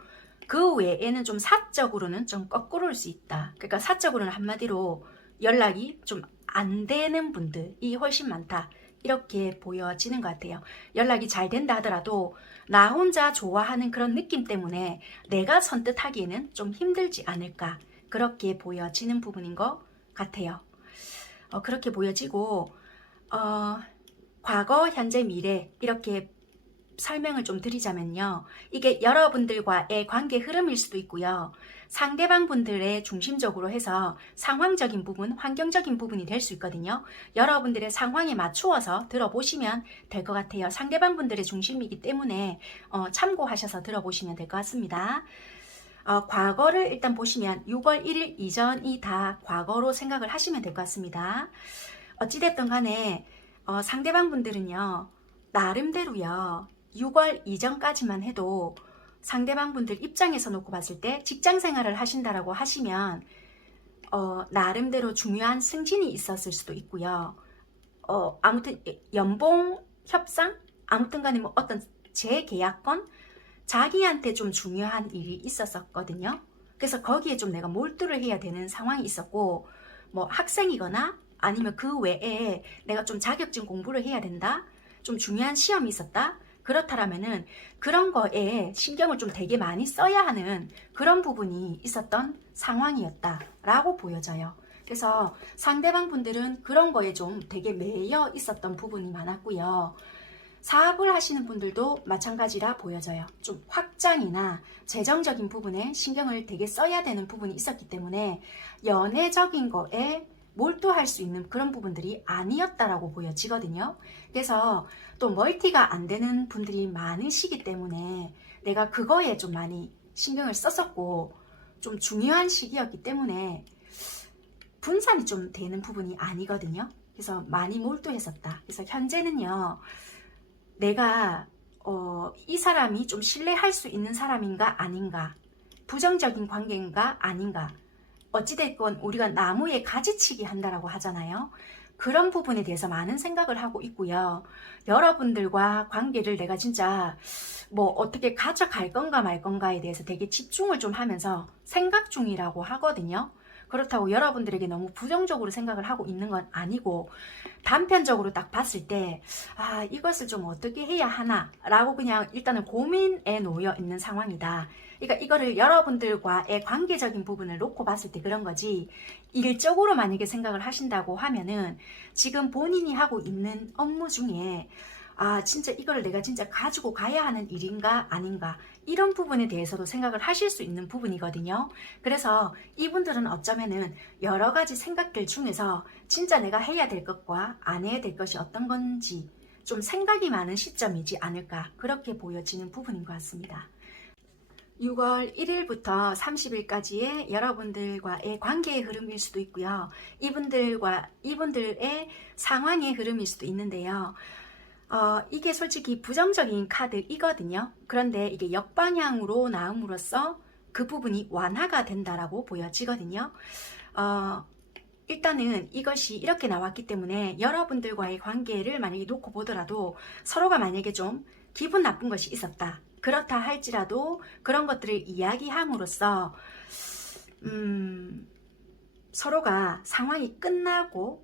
그 외에는 좀 사적으로는 좀 거꾸로일 수 있다. 그러니까 사적으로는 한마디로 연락이 좀 안 되는 분들이 훨씬 많다. 이렇게 보여지는 것 같아요. 연락이 잘 된다 하더라도 나 혼자 좋아하는 그런 느낌 때문에 내가 선뜻하기에는 좀 힘들지 않을까 그렇게 보여지는 부분인 것 같아요. 그렇게 보여지고 과거, 현재, 미래 이렇게 설명을 좀 드리자면요. 이게 여러분들과의 관계 흐름일 수도 있고요. 상대방 분들의 중심적으로 해서 상황적인 부분, 환경적인 부분이 될 수 있거든요. 여러분들의 상황에 맞추어서 들어보시면 될 것 같아요. 상대방 분들의 중심이기 때문에 참고하셔서 들어보시면 될 것 같습니다. 과거를 일단 보시면 6월 1일 이전이 다 과거로 생각을 하시면 될 것 같습니다. 어찌됐든 간에 상대방 분들은요. 나름대로요. 6월 이전까지만 해도 상대방 분들 입장에서 놓고 봤을 때 직장 생활을 하신다라고 하시면 나름대로 중요한 승진이 있었을 수도 있고요. 아무튼 연봉 협상? 아무튼 간에 뭐 어떤 재계약건? 자기한테 좀 중요한 일이 있었거든요. 그래서 거기에 좀 내가 몰두를 해야 되는 상황이 있었고 뭐 학생이거나 아니면 그 외에 내가 좀 자격증 공부를 해야 된다. 좀 중요한 시험이 있었다. 그렇다라면은 그런 거에 신경을 좀 되게 많이 써야 하는 그런 부분이 있었던 상황이었다라고 보여져요. 그래서 상대방 분들은 그런 거에 좀 되게 매여 있었던 부분이 많았고요. 사업을 하시는 분들도 마찬가지라 보여져요. 좀 확장이나 재정적인 부분에 신경을 되게 써야 되는 부분이 있었기 때문에 연애적인 거에 몰두할 수 있는 그런 부분들이 아니었다라고 보여지거든요. 그래서 또 멀티가 안 되는 분들이 많으시기 때문에 내가 그거에 좀 많이 신경을 썼었고 좀 중요한 시기였기 때문에 분산이 좀 되는 부분이 아니거든요. 그래서 많이 몰두했었다. 그래서 현재는요. 내가 이 사람이 좀 신뢰할 수 있는 사람인가 아닌가, 부정적인 관계인가 아닌가, 어찌됐건 우리가 나무에 가지치기 한다라고 하잖아요. 그런 부분에 대해서 많은 생각을 하고 있고요. 여러분들과 관계를 내가 진짜 뭐 어떻게 가져갈 건가 말 건가에 대해서 되게 집중을 좀 하면서 생각 중이라고 하거든요. 그렇다고 여러분들에게 너무 부정적으로 생각을 하고 있는 건 아니고 단편적으로 딱 봤을 때 이것을 좀 어떻게 해야 하나 라고 그냥 일단은 고민에 놓여 있는 상황이다. 그러니까 이거를 여러분들과의 관계적인 부분을 놓고 봤을 때 그런 거지 일적으로 만약에 생각을 하신다고 하면은 지금 본인이 하고 있는 업무 중에 진짜 이걸 내가 진짜 가지고 가야 하는 일인가 아닌가 이런 부분에 대해서도 생각을 하실 수 있는 부분이거든요. 그래서 이분들은 어쩌면은 여러 가지 생각들 중에서 진짜 내가 해야 될 것과 안 해야 될 것이 어떤 건지 좀 생각이 많은 시점이지 않을까 그렇게 보여지는 부분인 것 같습니다. 6월 1일부터 30일까지의 여러분들과의 관계의 흐름일 수도 있고요. 이분들의 상황의 흐름일 수도 있는데요. 이게 솔직히 부정적인 카드이거든요. 그런데 이게 역방향으로 나옴으로써 그 부분이 완화가 된다라고 보여지거든요. 일단은 이것이 이렇게 나왔기 때문에 여러분들과의 관계를 만약에 놓고 보더라도 서로가 만약에 좀 기분 나쁜 것이 있었다. 그렇다 할지라도 그런 것들을 이야기함으로써 서로가 상황이 끝나고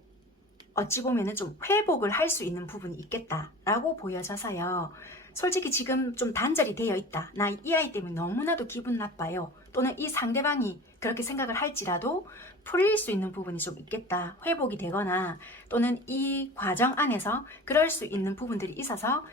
어찌 보면은 좀 회복을 할 수 있는 부분이 있겠다라고 보여져서요. 솔직히 지금 좀 단절이 되어 있다. 나 이 아이 때문에 너무나도 기분 나빠요. 또는 이 상대방이 그렇게 생각을 할지라도 풀릴 수 있는 부분이 좀 있겠다. 회복이 되거나 또는 이 과정 안에서 그럴 수 있는 부분들이 있어서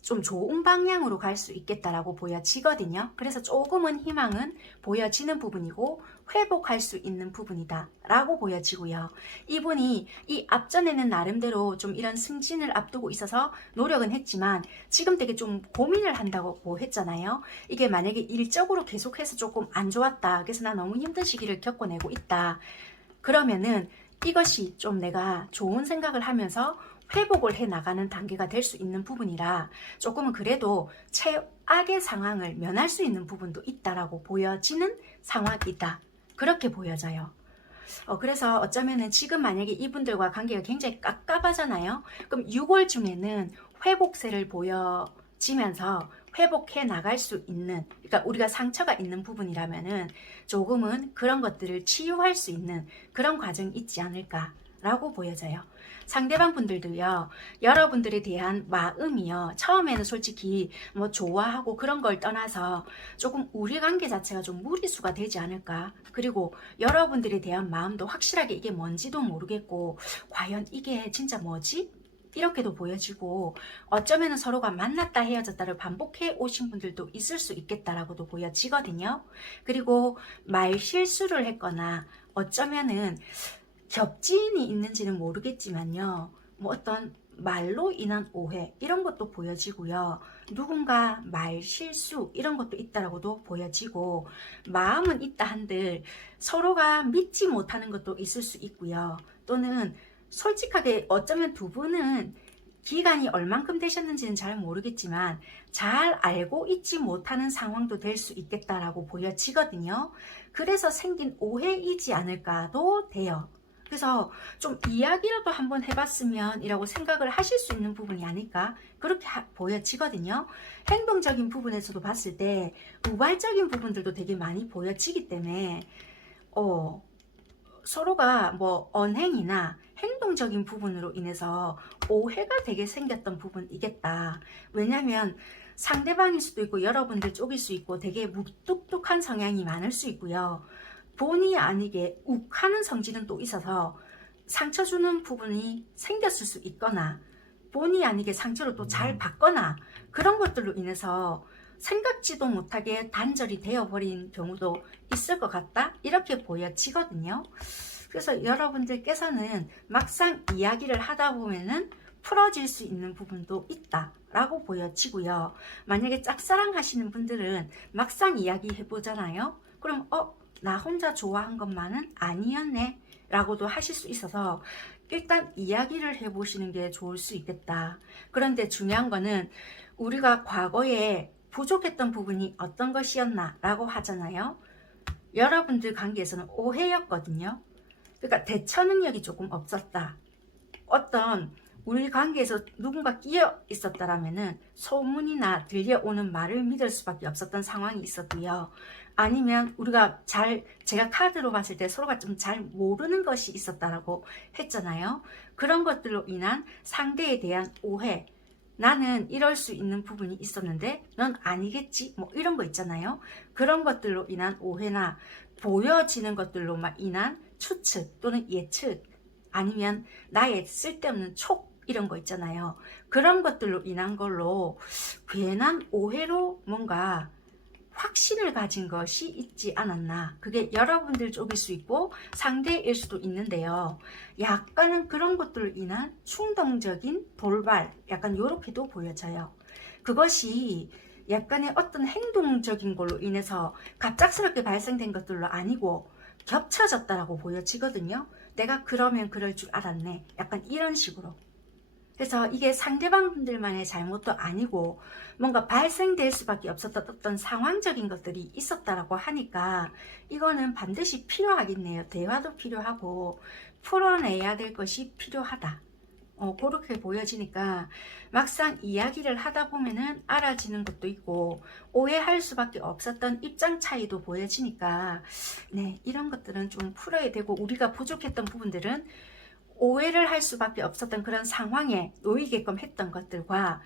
좀 좋은 방향으로 갈 수 있겠다라고 보여지거든요. 그래서 조금은 희망은 보여지는 부분이고 회복할 수 있는 부분이다 라고 보여지고요. 이분이 이 앞전에는 나름대로 좀 이런 승진을 앞두고 있어서 노력은 했지만 지금 되게 좀 고민을 한다고 했잖아요. 이게 만약에 일적으로 계속해서 조금 안 좋았다. 그래서 나 너무 힘든 시기를 겪어내고 있다. 그러면은 이것이 좀 내가 좋은 생각을 하면서 회복을 해 나가는 단계가 될 수 있는 부분이라 조금은 그래도 최악의 상황을 면할 수 있는 부분도 있다라고 보여지는 상황이다. 그렇게 보여져요. 그래서 어쩌면은 지금 만약에 이분들과 관계가 굉장히 깝깝하잖아요. 그럼 6월 중에는 회복세를 보여지면서 회복해 나갈 수 있는, 그러니까 우리가 상처가 있는 부분이라면은 조금은 그런 것들을 치유할 수 있는 그런 과정이 있지 않을까라고 보여져요. 상대방 분들도요, 여러분들에 대한 마음이요, 처음에는 솔직히 뭐 좋아하고 그런 걸 떠나서 조금 우리 관계 자체가 좀 무리수가 되지 않을까. 그리고 여러분들에 대한 마음도 확실하게 이게 뭔지도 모르겠고, 과연 이게 진짜 뭐지? 이렇게도 보여지고, 어쩌면 서로가 만났다 헤어졌다를 반복해 오신 분들도 있을 수 있겠다라고도 보여지거든요. 그리고 말 실수를 했거나 어쩌면은 겹진이 있는지는 모르겠지만요. 뭐 어떤 말로 인한 오해 이런 것도 보여지고요. 누군가 말 실수 이런 것도 있다라고도 보여지고, 마음은 있다 한들 서로가 믿지 못하는 것도 있을 수 있고요. 또는 솔직하게 어쩌면 두 분은 기간이 얼만큼 되셨는지는 잘 모르겠지만 잘 알고 있지 못하는 상황도 될 수 있겠다라고 보여지거든요. 그래서 생긴 오해이지 않을까도 돼요. 그래서 좀 이야기라도 한번 해봤으면 이라고 생각을 하실 수 있는 부분이 아닐까 그렇게 보여지거든요. 행동적인 부분에서도 봤을 때 우발적인 부분들도 되게 많이 보여지기 때문에 서로가 뭐 언행이나 행동적인 부분으로 인해서 오해가 되게 생겼던 부분이겠다. 왜냐면 상대방일 수도 있고 여러분들 쪽일 수 있고 되게 무뚝뚝한 성향이 많을 수 있고요. 본의 아니게 욱하는 성질은 또 있어서 상처 주는 부분이 생겼을 수 있거나 본의 아니게 상처를 또 잘 받거나 그런 것들로 인해서 생각지도 못하게 단절이 되어버린 경우도 있을 것 같다 이렇게 보여지거든요. 그래서 여러분들께서는 막상 이야기를 하다 보면은 풀어질 수 있는 부분도 있다 라고 보여지고요. 만약에 짝사랑 하시는 분들은 막상 이야기해 보잖아요. 그럼 나 혼자 좋아한 것만은 아니었네 라고도 하실 수 있어서 일단 이야기를 해보시는 게 좋을 수 있겠다. 그런데 중요한 거는 우리가 과거에 부족했던 부분이 어떤 것이었나 라고 하잖아요. 여러분들 관계에서는 오해였거든요. 그러니까 대처 능력이 조금 없었다. 어떤 우리 관계에서 누군가 끼어 있었다라면은 소문이나 들려오는 말을 믿을 수밖에 없었던 상황이 있었고요. 아니면 우리가 제가 카드로 봤을 때 서로가 좀 잘 모르는 것이 있었다라고 했잖아요. 그런 것들로 인한 상대에 대한 오해, 나는 이럴 수 있는 부분이 있었는데 넌 아니겠지? 뭐 이런 거 있잖아요. 그런 것들로 인한 오해나 보여지는 것들로 인한 추측 또는 예측, 아니면 나의 쓸데없는 촉 이런 거 있잖아요. 그런 것들로 인한 걸로 괜한 오해로 뭔가 확신을 가진 것이 있지 않았나. 그게 여러분들 쪽일 수 있고 상대일 수도 있는데요. 약간은 그런 것들로 인한 충동적인 돌발, 약간 요렇게도 보여져요. 그것이 약간의 어떤 행동적인 걸로 인해서 갑작스럽게 발생된 것들로 아니고 겹쳐졌다라고 보여지거든요. 내가 그러면 그럴 줄 알았네. 약간 이런 식으로. 그래서 이게 상대방분들만의 잘못도 아니고 뭔가 발생될 수밖에 없었던 어떤 상황적인 것들이 있었다라고 하니까 이거는 반드시 필요하겠네요. 대화도 필요하고 풀어내야 될 것이 필요하다. 그렇게 보여지니까 막상 이야기를 하다 보면은 알아지는 것도 있고 오해할 수밖에 없었던 입장 차이도 보여지니까 네, 이런 것들은 좀 풀어야 되고 우리가 부족했던 부분들은 오해를 할 수밖에 없었던 그런 상황에 놓이게끔 했던 것들과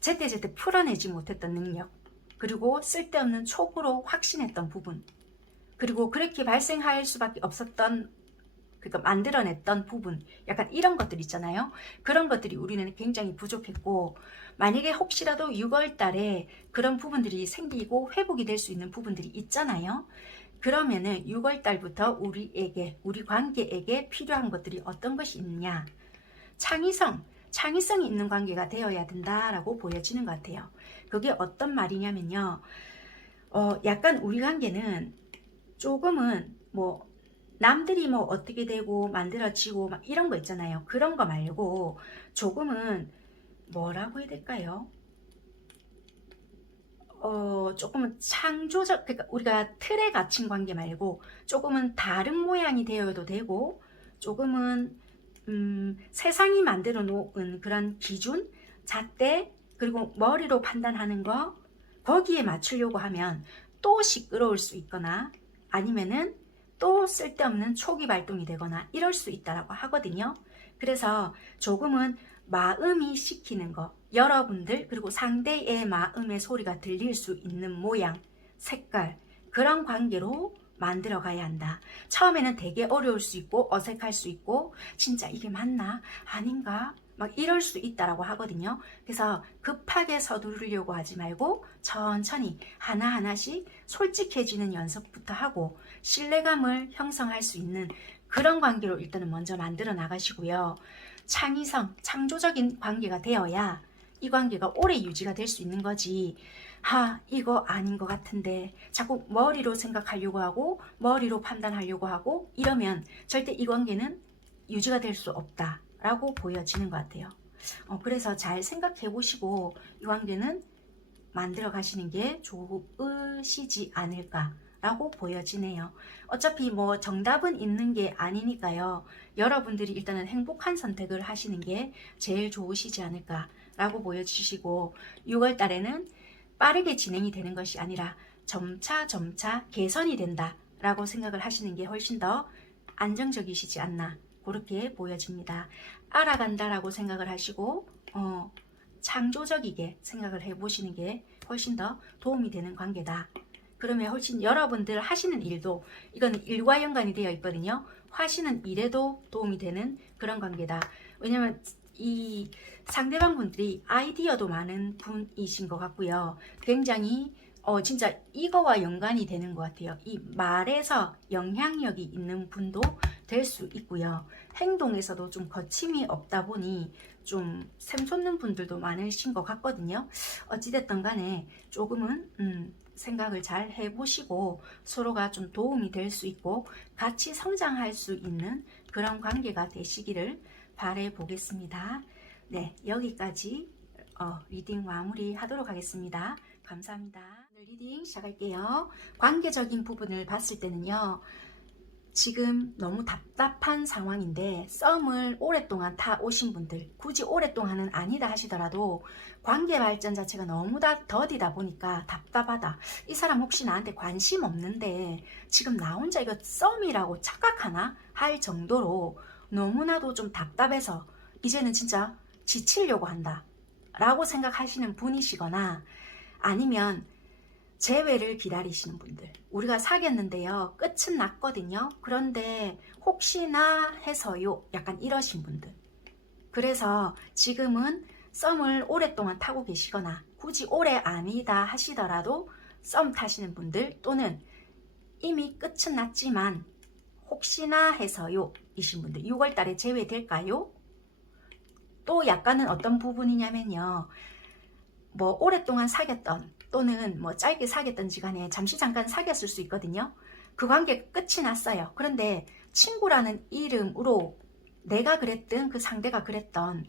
제때제때 풀어내지 못했던 능력, 그리고 쓸데없는 촉으로 확신했던 부분, 그리고 그렇게 발생할 수밖에 없었던, 그러니까 만들어냈던 부분, 약간 이런 것들 있잖아요. 그런 것들이 우리는 굉장히 부족했고, 만약에 혹시라도 6월 달에 그런 부분들이 생기고 회복이 될 수 있는 부분들이 있잖아요. 그러면은 6월 달부터 우리에게, 우리 관계에게 필요한 것들이 어떤 것이 있느냐. 창의성이 있는 관계가 되어야 된다라고 보여지는 것 같아요. 그게 어떤 말이냐면요. 약간 우리 관계는 조금은 뭐 남들이 뭐 어떻게 되고 만들어지고 막 이런 거 있잖아요. 그런 거 말고 조금은 뭐라고 해야 될까요? 조금은 창조적, 그러니까 우리가 틀에 갇힌 관계 말고 조금은 다른 모양이 되어도 되고 조금은 세상이 만들어 놓은 그런 기준, 잣대, 그리고 머리로 판단하는 거 거기에 맞추려고 하면 또 시끄러울 수 있거나 아니면은 또 쓸데없는 초기 발동이 되거나 이럴 수 있다라고 하거든요. 그래서 조금은 마음이 시키는 거, 여러분들 그리고 상대의 마음의 소리가 들릴 수 있는 모양, 색깔, 그런 관계로 만들어 가야 한다. 처음에는 되게 어려울 수 있고 어색할 수 있고 진짜 이게 맞나? 아닌가? 막 이럴 수 있다라고 하거든요. 그래서 급하게 서두르려고 하지 말고 천천히 하나하나씩 솔직해지는 연습부터 하고 신뢰감을 형성할 수 있는 그런 관계로 일단은 먼저 만들어 나가시고요. 창의성, 창조적인 관계가 되어야 이 관계가 오래 유지가 될 수 있는 거지. 이거 아닌 것 같은데 자꾸 머리로 생각하려고 하고 머리로 판단하려고 하고 이러면 절대 이 관계는 유지가 될 수 없다라고 보여지는 것 같아요. 그래서 잘 생각해 보시고 이 관계는 만들어 가시는 게 좋으시지 않을까라고 보여지네요. 어차피 뭐 정답은 있는 게 아니니까요. 여러분들이 일단은 행복한 선택을 하시는 게 제일 좋으시지 않을까라고 보여주시고 6월 달에는 빠르게 진행이 되는 것이 아니라 점차 개선이 된다라고 생각을 하시는 게 훨씬 더 안정적이시지 않나 그렇게 보여집니다. 알아간다라고 생각을 하시고 창조적이게 생각을 해보시는 게 훨씬 더 도움이 되는 관계다. 그러면 훨씬 여러분들 하시는 일도 이건 일과 연관이 되어 있거든요. 하시는 일에도 도움이 되는 그런 관계다. 왜냐면 이 상대방 분들이 아이디어도 많은 분이신 것 같고요. 굉장히 진짜 이거와 연관이 되는 것 같아요. 이 말에서 영향력이 있는 분도 될 수 있고요. 행동에서도 좀 거침이 없다 보니 좀 샘솟는 분들도 많으신 것 같거든요. 어찌됐든 간에 조금은 생각을 잘 해보시고 서로가 좀 도움이 될 수 있고 같이 성장할 수 있는 그런 관계가 되시기를 바래 보겠습니다. 네, 여기까지 리딩 마무리 하도록 하겠습니다. 감사합니다. 오늘 리딩 시작할게요. 관계적인 부분을 봤을 때는요. 지금 너무 답답한 상황인데 썸을 오랫동안 타 오신 분들, 굳이 오랫동안은 아니다 하시더라도 관계 발전 자체가 너무 다 더디다 보니까 답답하다. 이 사람 혹시 나한테 관심 없는데 지금 나 혼자 이거 썸이라고 착각하나? 할 정도로 너무나도 좀 답답해서 이제는 진짜 지치려고 한다 라고 생각하시는 분이시거나 아니면 재회를 기다리시는 분들, 우리가 사귀었는데요 끝은 났거든요. 그런데 혹시나 해서요 약간 이러신 분들, 그래서 지금은 썸을 오랫동안 타고 계시거나 굳이 오래 아니다 하시더라도 썸 타시는 분들, 또는 이미 끝은 났지만 혹시나 해서요 이신 분들, 6월달에 재회될까요? 또 약간은 어떤 부분이냐면요, 뭐 오랫동안 사귀었던 또는 뭐 짧게 사귀었던지 간에 잠시 잠깐 사귀었을 수 있거든요. 그 관계가 끝이 났어요. 그런데 친구라는 이름으로 내가 그랬든 그 상대가 그랬던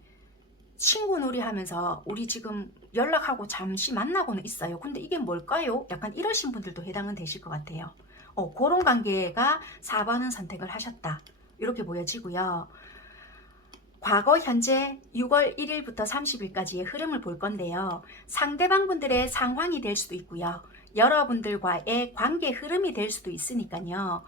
친구 놀이 하면서 우리 지금 연락하고 잠시 만나고는 있어요. 근데 이게 뭘까요? 약간 이러신 분들도 해당은 되실 것 같아요. 그런 관계가 4번은 선택을 하셨다. 이렇게 보여지고요. 과거, 현재 6월 1일부터 30일까지의 흐름을 볼 건데요. 상대방 분들의 상황이 될 수도 있고요. 여러분들과의 관계 흐름이 될 수도 있으니까요.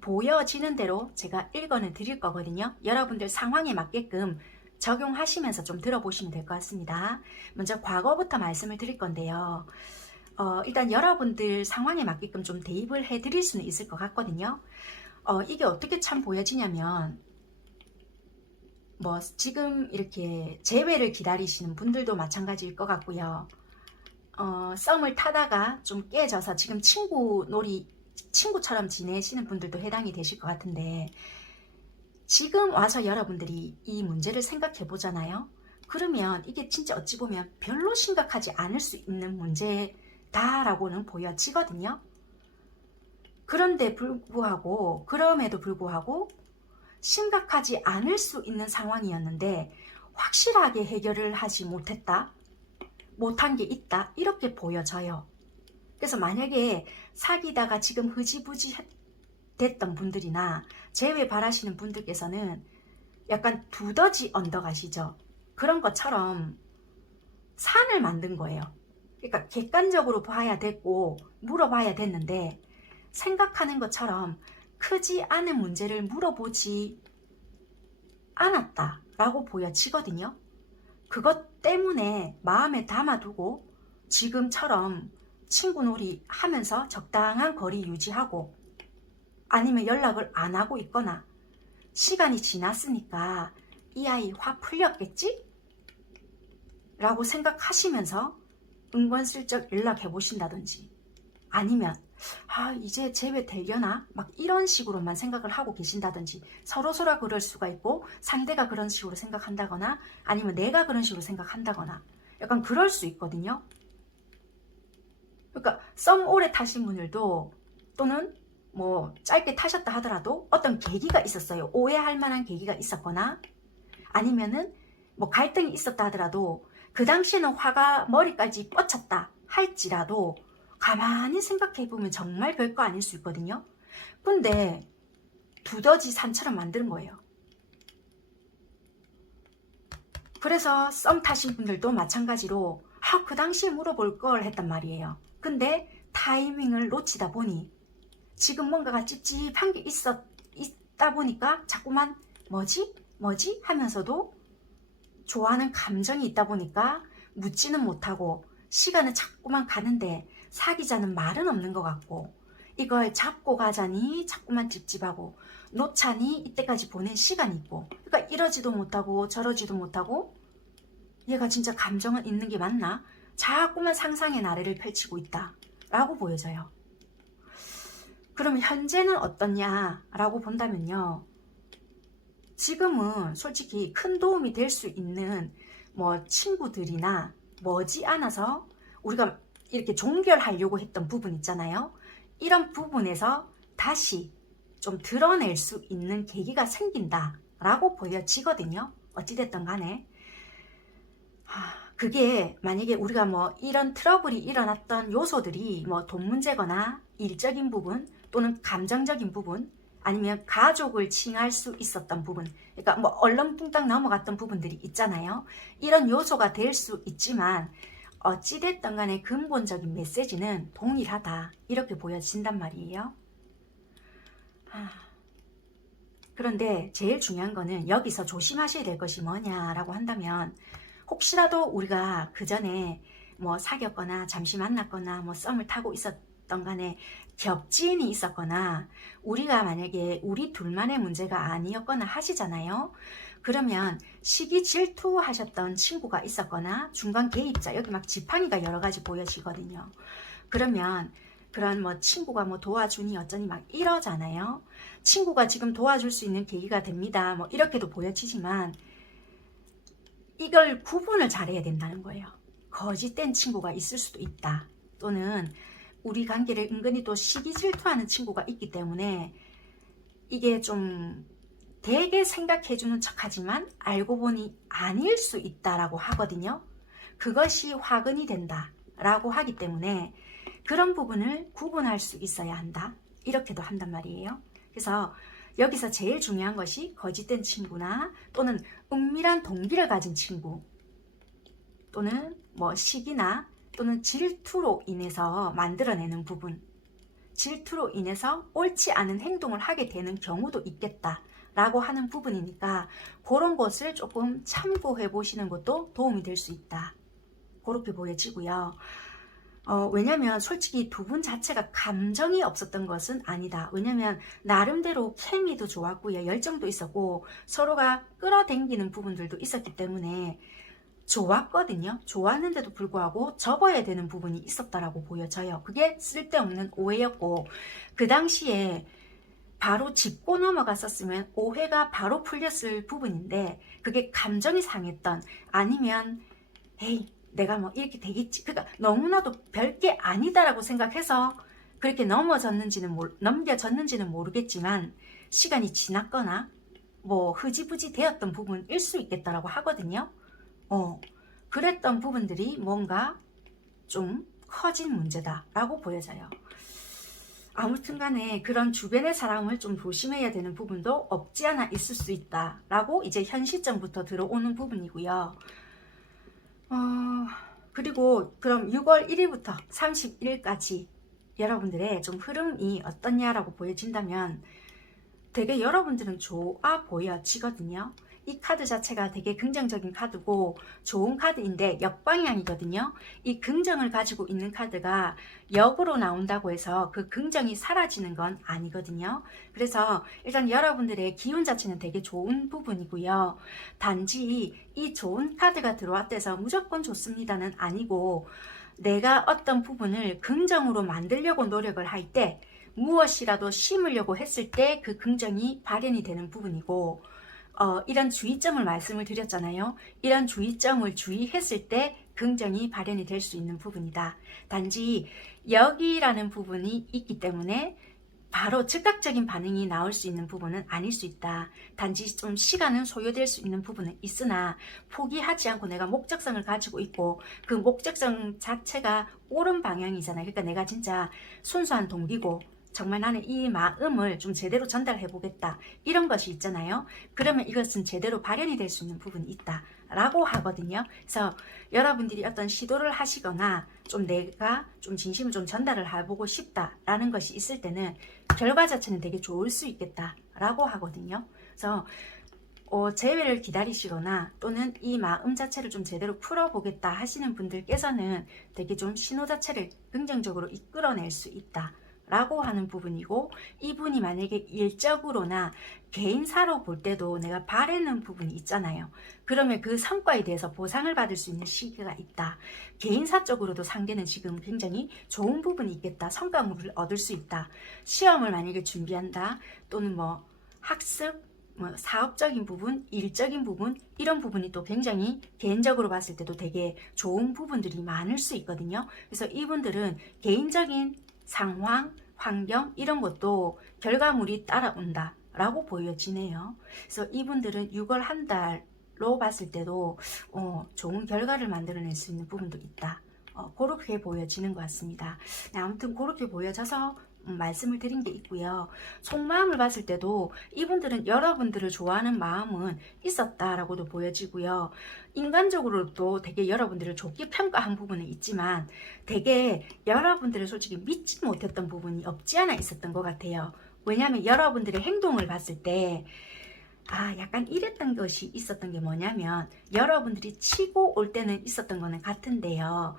보여지는 대로 제가 읽어는 드릴 거거든요. 여러분들 상황에 맞게끔 적용하시면서 좀 들어보시면 될 것 같습니다. 먼저 과거부터 말씀을 드릴 건데요. 일단 여러분들 상황에 맞게끔 좀 대입을 해 드릴 수는 있을 것 같거든요. 이게 어떻게 참 보여지냐면 뭐 지금 이렇게 재회를 기다리시는 분들도 마찬가지일 것 같고요. 썸을 타다가 좀 깨져서 지금 친구처럼 지내시는 분들도 해당이 되실 것 같은데, 지금 와서 여러분들이 이 문제를 생각해 보잖아요. 그러면 이게 진짜 어찌 보면 별로 심각하지 않을 수 있는 문제다라고는 보여지거든요. 그럼에도 불구하고 심각하지 않을 수 있는 상황이었는데 확실하게 해결을 하지 못한 게 있다, 이렇게 보여져요. 그래서 만약에 사귀다가 지금 흐지부지 됐던 분들이나 재회 바라시는 분들께서는 약간 두더지 언덕 아시죠? 그런 것처럼 산을 만든 거예요. 그러니까 객관적으로 봐야 됐고 물어봐야 됐는데 생각하는 것처럼 크지 않은 문제를 물어보지 않았다라고 보여지거든요. 그것 때문에 마음에 담아두고 지금처럼 친구놀이 하면서 적당한 거리 유지하고 아니면 연락을 안 하고 있거나 시간이 지났으니까 이 아이 화 풀렸겠지? 라고 생각하시면서 은근슬쩍 연락해 보신다든지, 아니면 이제 재회 되려나? 막 이런 식으로만 생각을 하고 계신다든지, 서로서로 그럴 수가 있고 상대가 그런 식으로 생각한다거나 아니면 내가 그런 식으로 생각한다거나 약간 그럴 수 있거든요. 그러니까 썸 오래 타신 분들도 또는 뭐 짧게 타셨다 하더라도 어떤 계기가 있었어요. 오해할 만한 계기가 있었거나 아니면은 뭐 갈등이 있었다 하더라도 그 당시에는 화가 머리까지 뻗쳤다 할지라도 가만히 생각해보면 정말 별거 아닐 수 있거든요. 근데 두더지 산처럼 만드는 거예요. 그래서 썸 타신 분들도 마찬가지로 그 당시에 물어볼 걸 했단 말이에요. 근데 타이밍을 놓치다 보니 지금 뭔가가 찝찝한 게 있다 보니까 자꾸만 뭐지 하면서도 좋아하는 감정이 있다 보니까 묻지는 못하고 시간은 자꾸만 가는데 사귀자는 말은 없는 것 같고, 이걸 잡고 가자니 자꾸만 찝찝하고, 놓자니 이때까지 보낸 시간이 있고, 그러니까 이러지도 못하고 저러지도 못하고 얘가 진짜 감정은 있는 게 맞나? 자꾸만 상상의 나래를 펼치고 있다 라고 보여져요. 그럼 현재는 어떠냐라고 본다면요, 지금은 솔직히 큰 도움이 될 수 있는 뭐 친구들이나 머지않아서 우리가 이렇게 종결하려고 했던 부분 있잖아요. 이런 부분에서 다시 좀 드러낼 수 있는 계기가 생긴다라고 보여지거든요. 어찌됐든 간에 그게 만약에 우리가 뭐 이런 트러블이 일어났던 요소들이 뭐 돈 문제거나 일적인 부분 또는 감정적인 부분 아니면 가족을 칭할 수 있었던 부분, 그러니까 뭐 얼렁뚱땅 넘어갔던 부분들이 있잖아요. 이런 요소가 될 수 있지만 어찌됐든 간에 근본적인 메시지는 동일하다, 이렇게 보여진단 말이에요. 그런데 제일 중요한 거는 여기서 조심하셔야 될 것이 뭐냐라고 한다면, 혹시라도 우리가 그 전에 뭐 사귀었거나 잠시 만났거나 뭐 썸을 타고 있었던 간에 겹지인이 있었거나 우리가 만약에 우리 둘만의 문제가 아니었거나 하시잖아요. 그러면 시기 질투하셨던 친구가 있었거나 중간 개입자, 여기 막 지팡이가 여러 가지 보여지거든요. 그러면 그런 뭐 친구가 뭐 도와주니 어쩌니 막 이러잖아요. 친구가 지금 도와줄 수 있는 계기가 됩니다, 뭐 이렇게도 보여지지만 이걸 구분을 잘해야 된다는 거예요. 거짓된 친구가 있을 수도 있다. 또는 우리 관계를 은근히 또 시기 질투하는 친구가 있기 때문에 이게 좀 되게 생각해주는 척하지만 알고 보니 아닐 수 있다라고 하거든요. 그것이 화근이 된다 라고 하기 때문에 그런 부분을 구분할 수 있어야 한다, 이렇게도 한단 말이에요. 그래서 여기서 제일 중요한 것이 거짓된 친구나 또는 은밀한 동기를 가진 친구, 또는 뭐 시기나 또는 질투로 인해서 만들어내는 부분, 질투로 인해서 옳지 않은 행동을 하게 되는 경우도 있겠다 라고 하는 부분이니까 그런 것을 조금 참고해 보시는 것도 도움이 될 수 있다, 그렇게 보여지고요. 왜냐면 솔직히 두 분 자체가 감정이 없었던 것은 아니다. 왜냐면 나름대로 케미도 좋았고요, 열정도 있었고 서로가 끌어당기는 부분들도 있었기 때문에 좋았거든요. 좋았는데도 불구하고 접어야 되는 부분이 있었다라고 보여져요. 그게 쓸데없는 오해였고, 그 당시에 바로 짚고 넘어갔었으면 오해가 바로 풀렸을 부분인데 그게 감정이 상했던, 아니면 에이 내가 뭐 이렇게 되겠지, 그러니까 너무나도 별게 아니다라고 생각해서 그렇게 넘겨졌는지는 모르겠지만 시간이 지났거나 뭐 흐지부지 되었던 부분일 수 있겠다라고 하거든요. 그랬던 부분들이 뭔가 좀 커진 문제다라고 보여져요. 아무튼 간에 그런 주변의 사람을 좀 조심해야 되는 부분도 없지 않아 있을 수 있다라고 이제 현 시점부터 들어오는 부분이고요. 그리고 그럼 6월 1일부터 31일까지 여러분들의 좀 흐름이 어떠냐라고 보여진다면 되게 여러분들은 좋아 보여지거든요. 이 카드 자체가 되게 긍정적인 카드고 좋은 카드인데 역방향이거든요. 이 긍정을 가지고 있는 카드가 역으로 나온다고 해서 그 긍정이 사라지는 건 아니거든요. 그래서 일단 여러분들의 기운 자체는 되게 좋은 부분이고요. 단지 이 좋은 카드가 들어왔대서 무조건 좋습니다는 아니고, 내가 어떤 부분을 긍정으로 만들려고 노력을 할 때 무엇이라도 심으려고 했을 때 그 긍정이 발현이 되는 부분이고, 이런 주의점을 말씀을 드렸잖아요. 이런 주의점을 주의했을 때 긍정이 발현이 될 수 있는 부분이다. 단지 여기라는 부분이 있기 때문에 바로 즉각적인 반응이 나올 수 있는 부분은 아닐 수 있다. 단지 좀 시간은 소요될 수 있는 부분은 있으나 포기하지 않고 내가 목적성을 가지고 있고 그 목적성 자체가 옳은 방향이잖아요. 그러니까 내가 진짜 순수한 동기고 정말 나는 이 마음을 좀 제대로 전달해 보겠다, 이런 것이 있잖아요. 그러면 이것은 제대로 발현이 될 수 있는 부분이 있다 라고 하거든요. 그래서 여러분들이 어떤 시도를 하시거나 좀 내가 좀 진심을 좀 전달을 해보고 싶다 라는 것이 있을 때는 결과 자체는 되게 좋을 수 있겠다 라고 하거든요. 그래서 재회를 기다리시거나 또는 이 마음 자체를 좀 제대로 풀어보겠다 하시는 분들께서는 되게 좀 신호 자체를 긍정적으로 이끌어낼 수 있다 라고 하는 부분이고, 이분이 만약에 일적으로나 개인사로 볼 때도 내가 바라는 부분이 있잖아요. 그러면 그 성과에 대해서 보상을 받을 수 있는 시기가 있다. 개인사적으로도 상대는 지금 굉장히 좋은 부분이 있겠다. 성과물을 얻을 수 있다. 시험을 만약에 준비한다, 또는 뭐 학습, 뭐 사업적인 부분, 일적인 부분, 이런 부분이 또 굉장히 개인적으로 봤을 때도 되게 좋은 부분들이 많을 수 있거든요. 그래서 이분들은 개인적인 상황, 환경 이런 것도 결과물이 따라온다 라고 보여지네요. 그래서 이분들은 6월 한 달로 봤을 때도 좋은 결과를 만들어낼 수 있는 부분도 있다, 그렇게 보여지는 것 같습니다. 네, 아무튼 그렇게 보여져서 말씀을 드린 게 있고요. 속마음을 봤을 때도 이분들은 여러분들을 좋아하는 마음은 있었다라고도 보여지고요. 인간적으로도 되게 여러분들을 좋게 평가한 부분은 있지만 되게 여러분들을 솔직히 믿지 못했던 부분이 없지 않아 있었던 것 같아요. 왜냐하면 여러분들의 행동을 봤을 때 약간 이랬던 것이 있었던 게 뭐냐면, 여러분들이 치고 올 때는 있었던 거는 같은데요.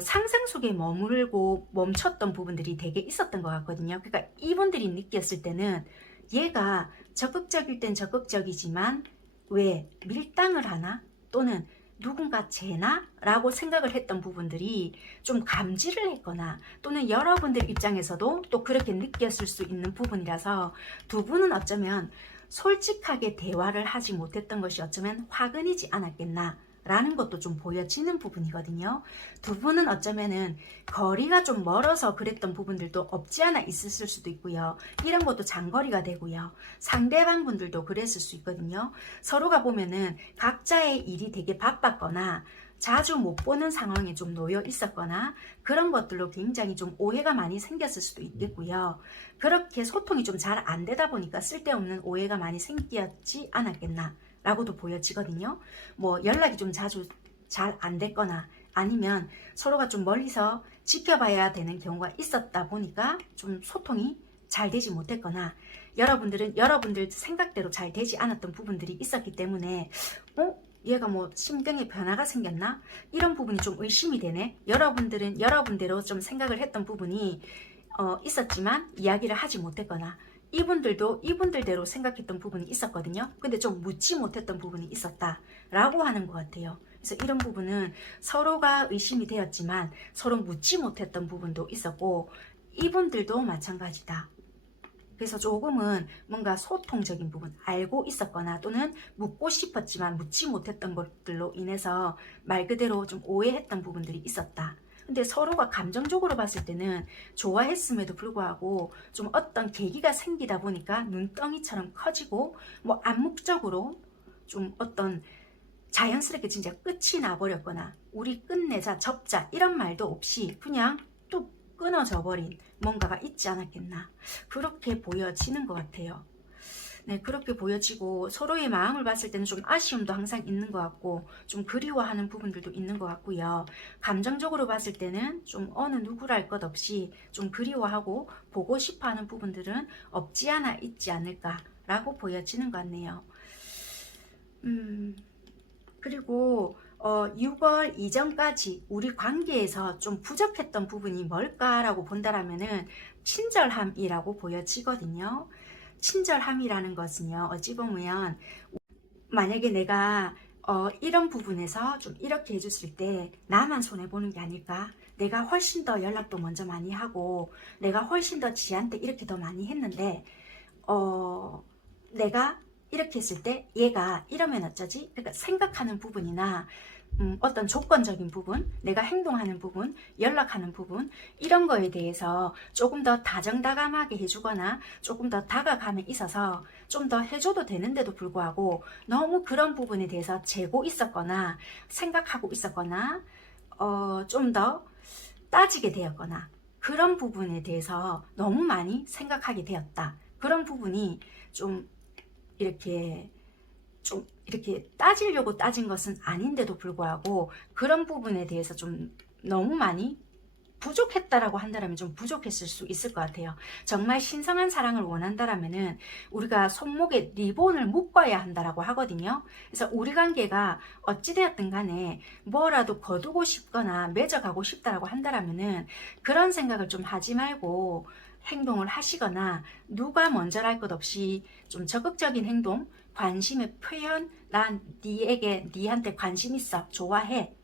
상상 속에 머물고 멈췄던 부분들이 되게 있었던 것 같거든요. 그러니까 이분들이 느꼈을 때는 얘가 적극적일 땐 적극적이지만 왜 밀당을 하나? 또는 누군가 쟤나? 라고 생각을 했던 부분들이 좀 감지를 했거나, 또는 여러분들 입장에서도 또 그렇게 느꼈을 수 있는 부분이라서 두 분은 어쩌면 솔직하게 대화를 하지 못했던 것이 어쩌면 화근이지 않았겠나 라는 것도 좀 보여지는 부분이거든요. 두 분은 어쩌면은 거리가 좀 멀어서 그랬던 부분들도 없지 않아 있었을 수도 있고요. 이런 것도 장거리가 되고요. 상대방 분들도 그랬을 수 있거든요. 서로가 보면은 각자의 일이 되게 바빴거나 자주 못 보는 상황에 좀 놓여 있었거나 그런 것들로 굉장히 좀 오해가 많이 생겼을 수도 있겠고요. 그렇게 소통이 좀 잘 안 되다 보니까 쓸데없는 오해가 많이 생겼지 않았겠나 라고도 보여지거든요. 뭐 연락이 좀 자주 잘 안 됐거나 아니면 서로가 좀 멀리서 지켜봐야 되는 경우가 있었다 보니까 좀 소통이 잘 되지 못했거나 여러분들은 여러분들 생각대로 잘 되지 않았던 부분들이 있었기 때문에 얘가 뭐 심경에 변화가 생겼나? 이런 부분이 좀 의심이 되네. 여러분들은 여러분대로 좀 생각을 했던 부분이 있었지만 이야기를 하지 못했거나 이분들도 이분들대로 생각했던 부분이 있었거든요. 근데 좀 묻지 못했던 부분이 있었다 라고 하는 것 같아요. 그래서 이런 부분은 서로가 의심이 되었지만 서로 묻지 못했던 부분도 있었고 이분들도 마찬가지다. 그래서 조금은 뭔가 소통적인 부분 알고 있었거나 또는 묻고 싶었지만 묻지 못했던 것들로 인해서 말 그대로 좀 오해했던 부분들이 있었다. 근데 서로가 감정적으로 봤을 때는 좋아했음에도 불구하고 좀 어떤 계기가 생기다 보니까 눈덩이처럼 커지고 뭐 암묵적으로 좀 어떤 자연스럽게 진짜 끝이 나버렸거나 우리 끝내자 접자 이런 말도 없이 그냥 또 끊어져 버린 뭔가가 있지 않았겠나 그렇게 보여지는 것 같아요. 네, 그렇게 보여지고 서로의 마음을 봤을 때는 좀 아쉬움도 항상 있는 것 같고 좀 그리워하는 부분들도 있는 것 같고요. 감정적으로 봤을 때는 좀 어느 누구랄 것 없이 좀 그리워하고 보고 싶어하는 부분들은 없지 않아 있지 않을까라고 보여지는 것 같네요. 그리고 6월 이전까지 우리 관계에서 좀 부족했던 부분이 뭘까라고 본다라면은 친절함이라고 보여지거든요. 친절함이라는 것은요, 어찌 보면 만약에 내가 이런 부분에서 좀 이렇게 해줬을 때 나만 손해보는 게 아닐까? 내가 훨씬 더 연락도 먼저 많이 하고 내가 훨씬 더 지한테 이렇게 더 많이 했는데 내가 이렇게 했을 때 얘가 이러면 어쩌지? 그러니까 생각하는 부분이나 어떤 조건적인 부분, 내가 행동하는 부분, 연락하는 부분 이런 거에 대해서 조금 더 다정다감하게 해주거나 조금 더 다가감에 있어서 좀 더 해줘도 되는데도 불구하고 너무 그런 부분에 대해서 재고 있었거나 생각하고 있었거나 좀 더 따지게 되었거나 그런 부분에 대해서 너무 많이 생각하게 되었다. 그런 부분이 좀 이렇게 따지려고 따진 것은 아닌데도 불구하고 그런 부분에 대해서 좀 너무 많이 부족했다라고 한다면 좀 부족했을 수 있을 것 같아요. 정말 신성한 사랑을 원한다라면은 우리가 손목에 리본을 묶어야 한다라고 하거든요. 그래서 우리 관계가 어찌되었든 간에 뭐라도 거두고 싶거나 맺어가고 싶다라고 한다라면은 그런 생각을 좀 하지 말고 행동을 하시거나 누가 먼저랄 것 없이 좀 적극적인 행동, 관심의 표현, 난 니한테 관심 있어, 좋아해,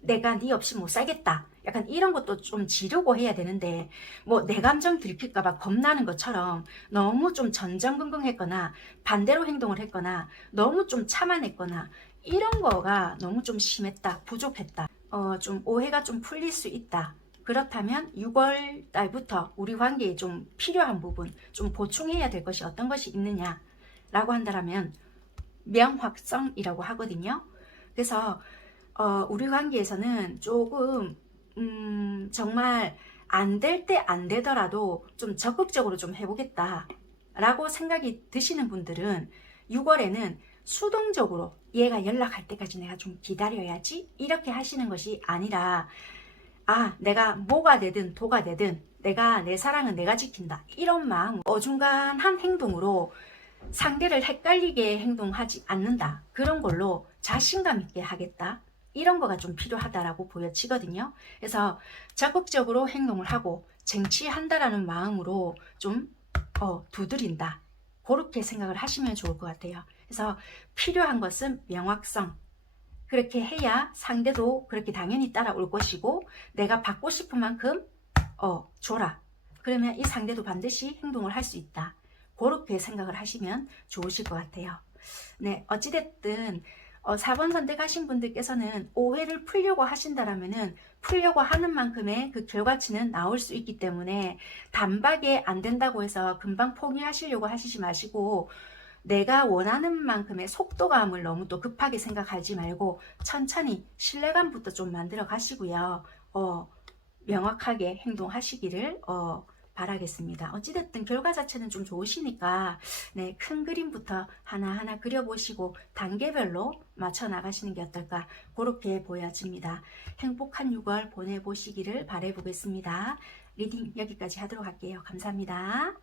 내가 니 없이 못 살겠다, 약간 이런 것도 좀 지르고 해야 되는데 뭐 내 감정 들킬까봐 겁나는 것처럼 너무 좀 전전긍긍했거나 반대로 행동을 했거나 너무 좀 참아냈거나 이런 거가 너무 좀 심했다, 부족했다, 좀 오해가 좀 풀릴 수 있다. 그렇다면 6월 달부터 우리 관계에 좀 필요한 부분, 좀 보충해야 될 것이 어떤 것이 있느냐 라고 한다면 명확성이라고 하거든요. 그래서 우리 관계에서는 조금 정말 안 될 때 안 되더라도 좀 적극적으로 좀 해보겠다 라고 생각이 드시는 분들은 6월에는 수동적으로 얘가 연락할 때까지 내가 좀 기다려야지 이렇게 하시는 것이 아니라 내가 뭐가 되든 도가 되든 내가 내 사랑은 내가 지킨다 이런 마음, 어중간한 행동으로 상대를 헷갈리게 행동하지 않는다, 그런 걸로 자신감 있게 하겠다, 이런 거가 좀 필요하다라고 보여지거든요. 그래서 적극적으로 행동을 하고 쟁취한다라는 마음으로 좀 두드린다, 그렇게 생각을 하시면 좋을 것 같아요. 그래서 필요한 것은 명확성, 그렇게 해야 상대도 그렇게 당연히 따라올 것이고 내가 받고 싶은 만큼 줘라, 그러면 이 상대도 반드시 행동을 할 수 있다, 그렇게 생각을 하시면 좋으실 것 같아요. 네, 어찌됐든 4번 선택하신 분들께서는 오해를 풀려고 하신다라면은 풀려고 하는 만큼의 그 결과치는 나올 수 있기 때문에 단박에 안 된다고 해서 금방 포기하시려고 하시지 마시고 내가 원하는 만큼의 속도감을 너무 또 급하게 생각하지 말고 천천히 신뢰감부터 좀 만들어 가시고요. 명확하게 행동하시기를 바라겠습니다. 어찌됐든 결과 자체는 좀 좋으시니까 네, 큰 그림부터 하나하나 그려보시고 단계별로 맞춰 나가시는 게 어떨까 그렇게 보여집니다. 행복한 6월 보내보시기를 바라보겠습니다. 리딩 여기까지 하도록 할게요. 감사합니다.